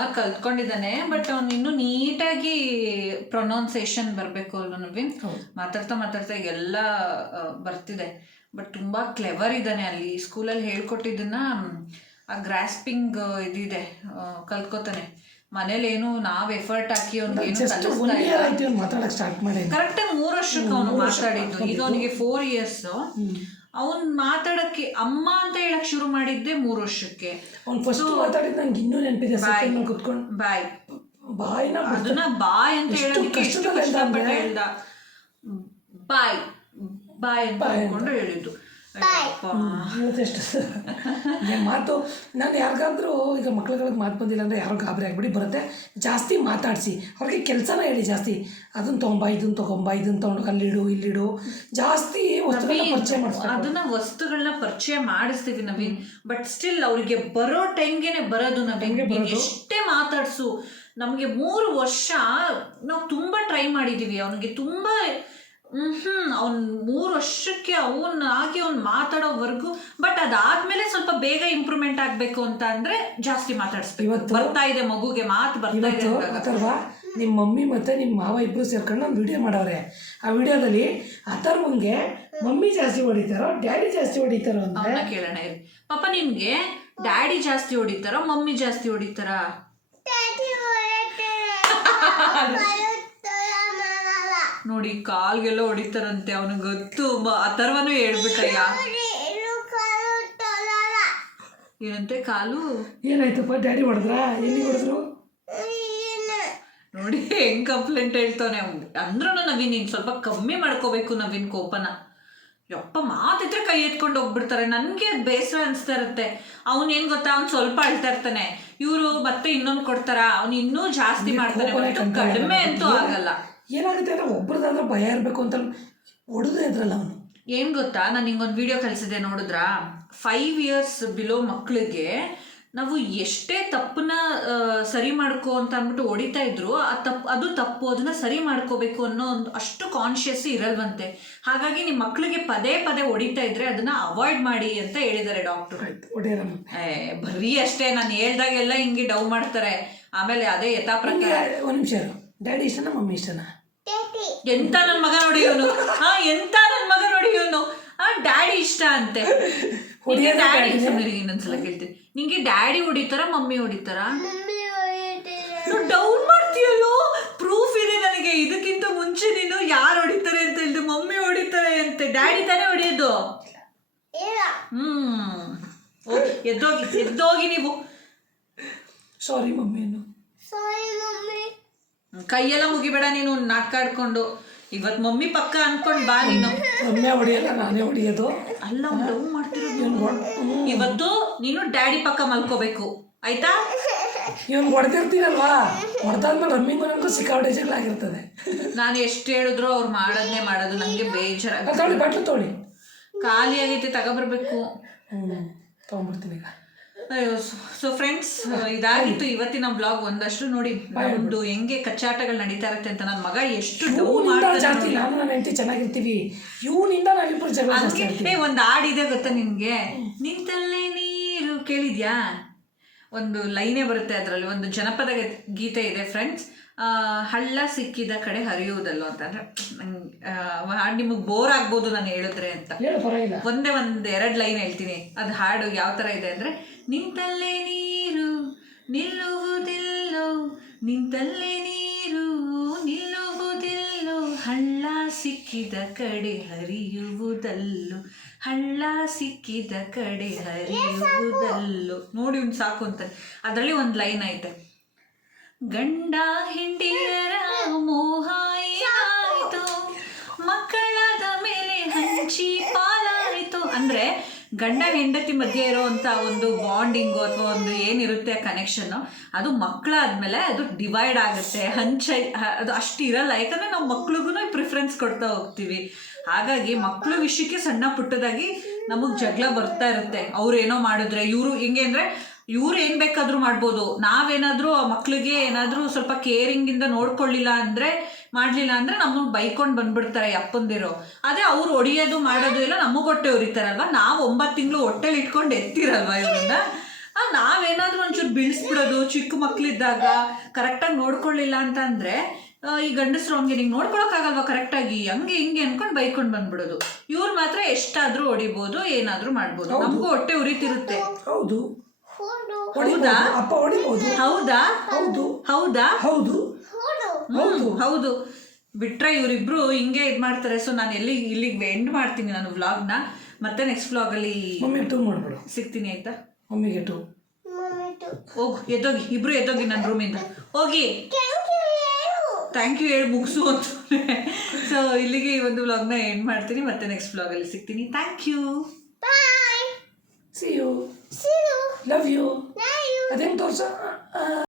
ಸುಮಾರು ಕಲ್ತ್ಕೊಂಡಿದ್ದಾನೆ but ಅವ್ನು ಇನ್ನೂ ನೀಟಾಗಿ ಪ್ರೊನೌನ್ಸಿಯೇಷನ್ ಬರಬೇಕು ಅಲ್ವ ನವೀನ್. ಮಾತಾಡ್ತಾ ಮಾತಾಡ್ತಾ ಎಲ್ಲ ಬರ್ತಿದೆ. ಬಟ್ ತುಂಬಾ ಕ್ಲೆವರ್ ಇದ್ದಾನೆ ಅಲ್ಲಿ. ಸ್ಕೂಲಲ್ಲಿ ಹೇಳ್ಕೊಟ್ಟಿದ್ದನ್ನ ಆ ಗ್ರಾಸ್ಪಿಂಗ್ ಇದಿದೆ ಕಲ್ತ್ಕೋತಾನೆ. ಮನೇಲಿ ಏನು ನಾವ್ ಎಫರ್ಟ್ ಹಾಕಿ ಕರೆಕ್ಟಾಗಿ ಮೂರು ವರ್ಷಕ್ಕೆ ಅವನು ಮಾತಾಡಿದ್ದು. ಈಗ ಅವನಿಗೆ ಫೋರ್ ಇಯರ್ಸ್ ಅವನ್ ಮಾತಾಡಕ್ಕೆ ಅಮ್ಮ ಅಂತ ಹೇಳಕ್ ಶುರು ಮಾಡಿದ್ದೆ ಮೂರು ವರ್ಷಕ್ಕೆ. ಅವ್ನು ಫಸ್ಟ್ ಮಾತಾಡಿದ್ದು ನಂಗೆ ಇನ್ನೂ ನೆನಪಿದೆ ಸೆಕೆಂಡ್ ಕುತ್ಕೊಂಡು. ಬಾಯ್. ಬಾಯಿನ ಅದನ್ನ ಬಾಯ್ ಅಂತ ಹೇಳೋದಕ್ಕೆ ಎಷ್ಟು ಕಷ್ಟಪಟ್ಟು ಹೇಳ್ದ? ಬಾಯ್. ಬಾಯ್ ಅಂತ. ಹೇಳ್ಕೊಂಡು ಹೇಳಿದ್ದು. ಇವತ್ತೆಷ್ಟು ಮಾತು ನಾನು ಯಾರಿಗಾದ್ರೂ ಈಗ ಮಕ್ಳುಗಳಿಗೆ ಮಾತು ಬಂದಿಲ್ಲ ಅಂದರೆ ಯಾರು ಗಾಬರಿ ಆಗಿಬಿಡಿ ಬರುತ್ತೆ. ಜಾಸ್ತಿ ಮಾತಾಡಿಸಿ. ಅವ್ರಿಗೆ ಕೆಲಸನ ಹೇಳಿ ಜಾಸ್ತಿ. ಅದನ್ನ ತೊಗೊಂಬ ಇದನ್ನ ತೊಗೊಂಬ ಇದನ್ನ ತೊಗೊಂಡು ಅಲ್ಲಿಡು ಇಲ್ಲಿಡು. ಜಾಸ್ತಿ ಪರಿಚಯ ಅದನ್ನ ವಸ್ತುಗಳನ್ನ ಪರಿಚಯ ಮಾಡಿಸ್ತೀವಿ ನವೀನ್. ಬಟ್ ಸ್ಟಿಲ್ ಅವ್ರಿಗೆ ಬರೋ ಟೈಮ್ಗೆನೆ ಬರೋದು ನವೀನ್. ಎಷ್ಟೇ ಮಾತಾಡ್ಸು ನಮಗೆ ಮೂರು ವರ್ಷ ನಾವು ತುಂಬಾ ಟ್ರೈ ಮಾಡಿದೀವಿ. ಅವನಿಗೆ ತುಂಬಾ ಹ್ಮ್ ಅವ್ನ್ ಮೂರು ವರ್ಷಕ್ಕೆ ಅವನ್ ಆಗಿ ಅವ್ನ್ ಮಾತಾಡೋವರೆಗೂ ಬಟ್ ಅದಾದ್ಮೇಲೆ ಸ್ವಲ್ಪ ಬೇಗ ಇಂಪ್ರೂವ್ಮೆಂಟ್ ಆಗ್ಬೇಕು ಅಂತ ಅಂದ್ರೆ ಜಾಸ್ತಿ ಮಾತಾಡಿಸ್ಬೇಕು. ಇವತ್ತು- ಬರ್ತಾ ಇದೆ ಮಗುಗೆ ಮಾತು ಬರ್ತಾ ಇದೆ. ಅಥರ್ವ ನಿಮ್ಮ ಮಮ್ಮಿ ಮತ್ತೆ ನಿಮ್ಮ ಮಾವ ಇಬ್ರು ಸೇರ್ಕೊಂಡು ಒಂದು ವಿಡಿಯೋ ಮಾಡವ್ರೆ. ಆ ವಿಡಿಯೋದಲ್ಲಿ ಅಥರ್ವಂಗೆ ಮಮ್ಮಿ ಜಾಸ್ತಿ ಹೊಡಿತಾರೋ ಡ್ಯಾಡಿ ಜಾಸ್ತಿ ಹೊಡಿತಾರೋ ಅಂತ? ಕೇಳೋಣ ಇರಿ. ಪಾಪ ನಿನ್ಗೆ ಡ್ಯಾಡಿ ಜಾಸ್ತಿ ಹೊಡಿತಾರೋ ಮಮ್ಮಿ ಜಾಸ್ತಿ ಹೊಡಿತಾರಾ? ನೋಡಿ ಕಾಲ್ಗೆಲ್ಲ ಹೊಡಿತಾರಂತೆ ಅವನಿಗೆ ಗೊತ್ತು ಅಥರ್ವನು ಹೇಳ್ಬಿಟ್ಟಯ್ಯ. ಏನಂತೆ ಕಾಲು? ಏನಾಯ್ತಪ್ಪ ಡ್ಯಾಡಿ ಹೊಡೆದ್ರ? ಎಲ್ಲಿ ಹೊಡೆದ್ರು? ನೋಡಿ ಹೆಂಗ್ ಕಂಪ್ಲೇಂಟ್ ಹೇಳ್ತಾನೆ ಅಂದ್ರೂ ನವೀನ್ ಇನ್ ಸ್ವಲ್ಪ ಕಮ್ಮಿ ಮಾಡ್ಕೋಬೇಕು ನವೀನ್ ಕೋಪನ. ಯಪ್ಪ ಮಾತಿದ್ರೆ ಕೈ ಎತ್ಕೊಂಡು ಹೋಗ್ಬಿಡ್ತಾರೆ. ನನಗೆ ಅದು ಬೇಸರ ಅನಿಸ್ತಾ ಇರುತ್ತೆ. ಅವ್ನು ಏನ್ ಗೊತ್ತಾ? ಅವ್ನು ಸ್ವಲ್ಪ ಅಳ್ತಾ ಇರ್ತಾನೆ. ಇವ್ರು ಮತ್ತೆ ಇನ್ನೊಂದು ಕೊಡ್ತಾರ? ಅವ್ನು ಇನ್ನೂ ಜಾಸ್ತಿ ಮಾಡ್ತಾನೆ ಕಡಿಮೆ ಅಂತೂ ಆಗಲ್ಲ. ಏನಾಗುತ್ತೆ ಅಂದರೆ ಒಬ್ರದಾದ್ರೆ ಭಯ ಇರಬೇಕು ಅಂತ ಹೊಡೆದು ಇದ್ರಲ್ಲ ಅವನು. ಏನ್ ಗೊತ್ತಾ? ನಾನು ನಿಂಗೊಂದು ವಿಡಿಯೋ ಕಳಿಸಿದೆ ನೋಡಿದ್ರಾ? ಫೈವ್ ಇಯರ್ಸ್ ಬಿಲೋ ಮಕ್ಕಳಿಗೆ ನಾವು ಎಷ್ಟೇ ತಪ್ಪನ್ನ ಸರಿ ಮಾಡ್ಕೋ ಅಂತ ಅಂದ್ಬಿಟ್ಟು ಹೊಡಿತಾ ಇದ್ರು ಆ ತಪ್ಪು ಅದು ತಪ್ಪು ಅದನ್ನ ಸರಿ ಮಾಡ್ಕೋಬೇಕು ಅನ್ನೋ ಒಂದು ಅಷ್ಟು ಕಾನ್ಶಿಯಸ್ ಇರಲ್ವಂತೆ. ಹಾಗಾಗಿ ನಿಮ್ಮ ಮಕ್ಕಳಿಗೆ ಪದೇ ಪದೇ ಹೊಡಿತಾ ಇದ್ರೆ ಅದನ್ನ ಅವಾಯ್ಡ್ ಮಾಡಿ ಅಂತ ಹೇಳಿದ್ದಾರೆ ಡಾಕ್ಟರ್ ಬರೀ ಅಷ್ಟೇ ನಾನು ಹೇಳ್ದಾಗೆಲ್ಲ ಹಿಂಗೆ ಡೌ ಮಾಡ್ತಾರೆ. ಆಮೇಲೆ ಅದೇ ಯಥಾಪ್ರಕಾರ ಒಂದು ನಿಮಿಷ ಡ್ಯಾಡಿ ಇಷ್ಟನಾ ಮಮ್ಮಿ ಇಷ್ಟನಾ? ಎಂತ ನನ್ ಮಗ ನೋಡಿ ಇವನು? ಹಾ ಎಂತ ನನ್ ಮಗ ನೋಡಿ ಇವನು? ಆ ಡ್ಯಾಡಿ ಇಷ್ಟ ಅಂತೆ. ನಿಂಗೆ ಡ್ಯಾಡಿ ಇನ್ನೊಂದ್ಸಲ ಕೇಳ್ತೀನಿ. ನಿಂಗೆ ಡ್ಯಾಡಿ ಹೊಡಿತಾರ ಮಮ್ಮಿ ಹೊಡಿತಾರ? ಡೌನ್ ಮಾಡ್ತೀಯಲ್ಲೋ? ಪ್ರೂಫ್ ಇದೆ ನನಗೆ. ಇದಕ್ಕಿಂತ ಮುಂಚೆ ನೀನು ಯಾರು ಹೊಡಿತಾರೆ ಅಂತ ಹೇಳಿದ್ರು ಮಮ್ಮಿ ಹೊಡಿತಾರೆ ಅಂತೆ. ಡ್ಯಾಡಿ ತಾನೇ ಹೊಡೆಯೋದು? ಹ್ಮ್. ಹೋಗಿ ಎದ್ದೋಗಿ ಎದ್ದೋಗಿ ನೀವು. ಸಾರಿ ಮಮ್ಮಿಯನ್ನು ಸಾರಿ mommy. ಕೈಯೆಲ್ಲ ಮುಗಿಬೇಡ ನೀನು ನಾಟ್ಕಾಡ್ಕೊಂಡು ಇವತ್ ಇವತ್ತು ಮಮ್ಮಿ ಪಕ್ಕ ಅನ್ಕೊಂಡ್ ಬಾ ನೀನು. ಹೊಡಿಯಲ್ಲ ನಾನೇ ಹೊಡಿಯೋದು. ಅಲ್ಲ ಲವ್ ಮಾಡ್ತಿರೋದು. ಇವತ್ತು ನೀನು ಡ್ಯಾಡಿ ಪಕ್ಕ ಮಲ್ಕೋಬೇಕು. ಆಯ್ತಾ? ಇವನ್ ಹೊಡೆದಿರ್ತೀನಲ್ವಾ? ಹೊಡೆದಾದ್ಮೇಲೆ ರಮ್ಮಿಂಗು ನನಗೂ ಸಿಕ್ಕಾಪಟ್ಟೆ ಜಗಳ ಆಗಿರ್ತದೆ ನಾನು ಎಷ್ಟು ಹೇಳಿದ್ರು ಅವ್ರು ಮಾಡೋದನ್ನೇ ಮಾಡೋದು. ನನಗೆ ಬೇಜಾರಾಗ ತೊಳಿ ಬಟ್ಲು ತೊಗೊಳ್ಳಿ. ಖಾಲಿ ಆಗೈತೆ ತಗೊಬರ್ಬೇಕು. ಹ್ಞೂ ತೊಗೊಂಡ್ಬಿಡ್ತೀನಿ ಈಗ. ಸೊ ಫ್ರೆಂಡ್ಸ್ ಇದಾಗಿತ್ತು ಇವತ್ತಿನ ಬ್ಲಾಗ್ ಒಂದಷ್ಟು ನೋಡಿ ಒಂದು ಹೆಂಗೆ ಕಚ್ಚಾಟಗಳು ನಡೀತಾ ಇರುತ್ತೆ ಅಂತ ನನ್ನ ಮಗ ಎಷ್ಟು. ನಾನು ನನ್ನ ಹೆಂಡತಿ ಚೆನ್ನಾಗಿರ್ತೀವಿ. ಇವನಿಂದ ಏ ಒಂದು ಹಾಡಿದೆ ಗೊತ್ತಾ ನಿನಗೆ? ನಿಂತಲ್ಲೇ ನೀರು ಕೇಳಿದ್ಯಾ? ಒಂದು ಲೈನೇ ಬರುತ್ತೆ ಅದರಲ್ಲಿ ಒಂದು ಜನಪದ ಗೀತೆ ಇದೆ ಫ್ರೆಂಡ್ಸ್ ಹಳ್ಳ ಸಿಕ್ಕಿದ ಕಡೆ ಹರಿಯುವುದಲ್ಲ ಅಂತಂದ್ರೆ ಹಾಡು ನಿಮಗೆ ಬೋರ್ ಆಗ್ಬೋದು ನಾನು ಹೇಳಿದ್ರೆ ಅಂತ. ಒಂದೇ ಒಂದು ಎರಡು ಲೈನ್ ಹೇಳ್ತೀನಿ. ಅದು ಹಾಡು ಯಾವ ಥರ ಇದೆ ಅಂದರೆ ನಿಂತಲ್ಲೇ ನೀರು ನಿಲ್ಲುವುದಿಲ್ಲೋ, ನಿಂತಲ್ಲೇ ನೀರು ನಿಲ್ಲುವುದಿಲ್ಲೋ, ಹಳ್ಳ ಸಿಕ್ಕಿದ ಕಡೆ ಹರಿಯುವುದಲ್ಲೋ, ಹಳ್ಳ ಸಿಕ್ಕಿದ ಕಡೆ ಹರಿಯುವುದಲ್ಲೋ. ನೋಡಿ ಒಂದು ಸಾಕು ಅಂತ. ಅದರಲ್ಲಿ ಒಂದು ಲೈನ್ ಐತೆ. ಗಂಡ ಹಿಂಡಿಯರ ಮೋಹ ಏನಾಯಿತು? ಮಕ್ಕಳಾದ ಮೇಲೆ ಹಂಚಿ ಪಾಲಾಯಿತು. ಅಂದ್ರೆ ಗಂಡ ಹೆಂಡತಿ ಮಧ್ಯೆ ಇರೋವಂಥ ಒಂದು ಬಾಂಡಿಂಗು ಅಥವಾ ಒಂದು ಏನಿರುತ್ತೆ ಕನೆಕ್ಷನ್ನು ಅದು ಮಕ್ಕಳಾದ್ಮೇಲೆ ಅದು ಡಿವೈಡ್ ಆಗುತ್ತೆ. ಹಂಚ, ಅದು ಅಷ್ಟು ಇರಲ್ಲ. ಯಾಕಂದ್ರೆ ನಾವು ಮಕ್ಳಿಗೂ ಪ್ರಿಫರೆನ್ಸ್ ಕೊಡ್ತಾ ಹೋಗ್ತೀವಿ. ಹಾಗಾಗಿ ಮಕ್ಕಳು ವಿಷಯಕ್ಕೆ ಸಣ್ಣ ಪುಟ್ಟದಾಗಿ ನಮಗೆ ಜಗಳ ಬರ್ತಾ ಇರುತ್ತೆ. ಅವ್ರು ಏನೋ ಮಾಡಿದ್ರೆ, ಇವರು ಹೆಂಗೆ ಅಂದರೆ, ಇವ್ರು ಏನು ಬೇಕಾದರೂ ಮಾಡ್ಬೋದು. ನಾವೇನಾದರೂ ಆ ಮಕ್ಳಿಗೆ ಏನಾದರೂ ಸ್ವಲ್ಪ ಕೇರಿಂಗಿಂದ ನೋಡ್ಕೊಳ್ಳಿಲ್ಲ ಅಂದರೆ ಮಾಡಲಿಲ್ಲ ಅಂದ್ರೆ ನಮ್ಮನ್ ಬೈಕೊಂಡು ಬಂದ್ಬಿಡ್ತಾರೆ ಅಪ್ಪಂದಿರು. ಅದೇ ಅವ್ರು ಹೊಡಿಯೋದು ಮಾಡೋದು ಎಲ್ಲ ನಮಗೆ ಹೊಟ್ಟೆ ಉರಿತಾರಲ್ವ? ನಾವು ಒಂಬತ್ ತಿಂಗಳು ಹೊಟ್ಟೆಲಿ ಇಟ್ಕೊಂಡು ಎತ್ತಿರಲ್ವಾ ಇವ್ರನ್ನ? ಆ, ನಾವೇನಾದ್ರೂ ಒಂಚೂರು ಬೀಳಿಸ್ಬಿಡೋದು ಚಿಕ್ಕ ಮಕ್ಳಿದ್ದಾಗ ಕರೆಕ್ಟಾಗಿ ನೋಡ್ಕೊಳ್ಳಿಲ್ಲ ಅಂತ ಅಂದರೆ ಈ ಗಂಡಸ್ರು ಹಂಗೆ ನಿಂಗೆ ನೋಡ್ಕೊಳಕ್ಕಾಗಲ್ವಾ ಕರೆಕ್ಟಾಗಿ ಹಂಗೆ ಹಿಂಗೆ ಅನ್ಕೊಂಡು ಬೈಕೊಂಡು ಬಂದ್ಬಿಡೋದು. ಇವ್ರು ಮಾತ್ರ ಎಷ್ಟಾದರೂ ಹೊಡಿಬೋದು ಏನಾದರೂ ಮಾಡ್ಬೋದು. ನಮಗೂ ಹೊಟ್ಟೆ ಉರಿತಿರುತ್ತೆ. ಹೌದು. ಹೌದಾ. ಹೌದಾ? ಹೌದು. ಹೌದಾ? ಹೌದು. ಹೌದು. ಬಿಟ್ರೆ ಇವರಿಬ್ರು ಹಿಂಗೆ ಇದು ಮಾಡ್ತಾರೆ. ಸೊ ನಾನು ಎಲ್ಲಿ ಇಲ್ಲಿಗೆ ಎಂಡ್ ಮಾಡ್ತೀನಿ ನಾನು ವ್ಲಾಗ್ನ ಮತ್ತೆ ನೆಕ್ಸ್ಟ್ ಮಮ್ಮಿ ಟೂ ಮಾಡ್ಬಿಡು. ಸಿಗ್ತೀನಿ ಆಯ್ತಾ? ಮಮ್ಮಿಗೆ ಟೂ. ಹೋಗು ಎದ್ದೋಗಿ. ಇಬ್ರು ಎದ್ದೋಗಿ ನನ್ನ ರೂಮಿಂದ ಹೋಗಿ. ಥ್ಯಾಂಕ್ ಯು ಹೇಳಿ ಮುಗಿಸು ಅಂತ ಸೊ ಇಲ್ಲಿಗೆ ಈ ಒಂದು ವ್ಲಾಗ್ನ ಎಂಡ್ ಮಾಡ್ತೀನಿ. ಮತ್ತೆ ನೆಕ್ಸ್ಟ್ ವ್ಲಾಗಲ್ಲಿ ಸಿಗ್ತೀನಿ. Thank you. See you. Love you. ಅದೇನು ತೋರ್ಸ?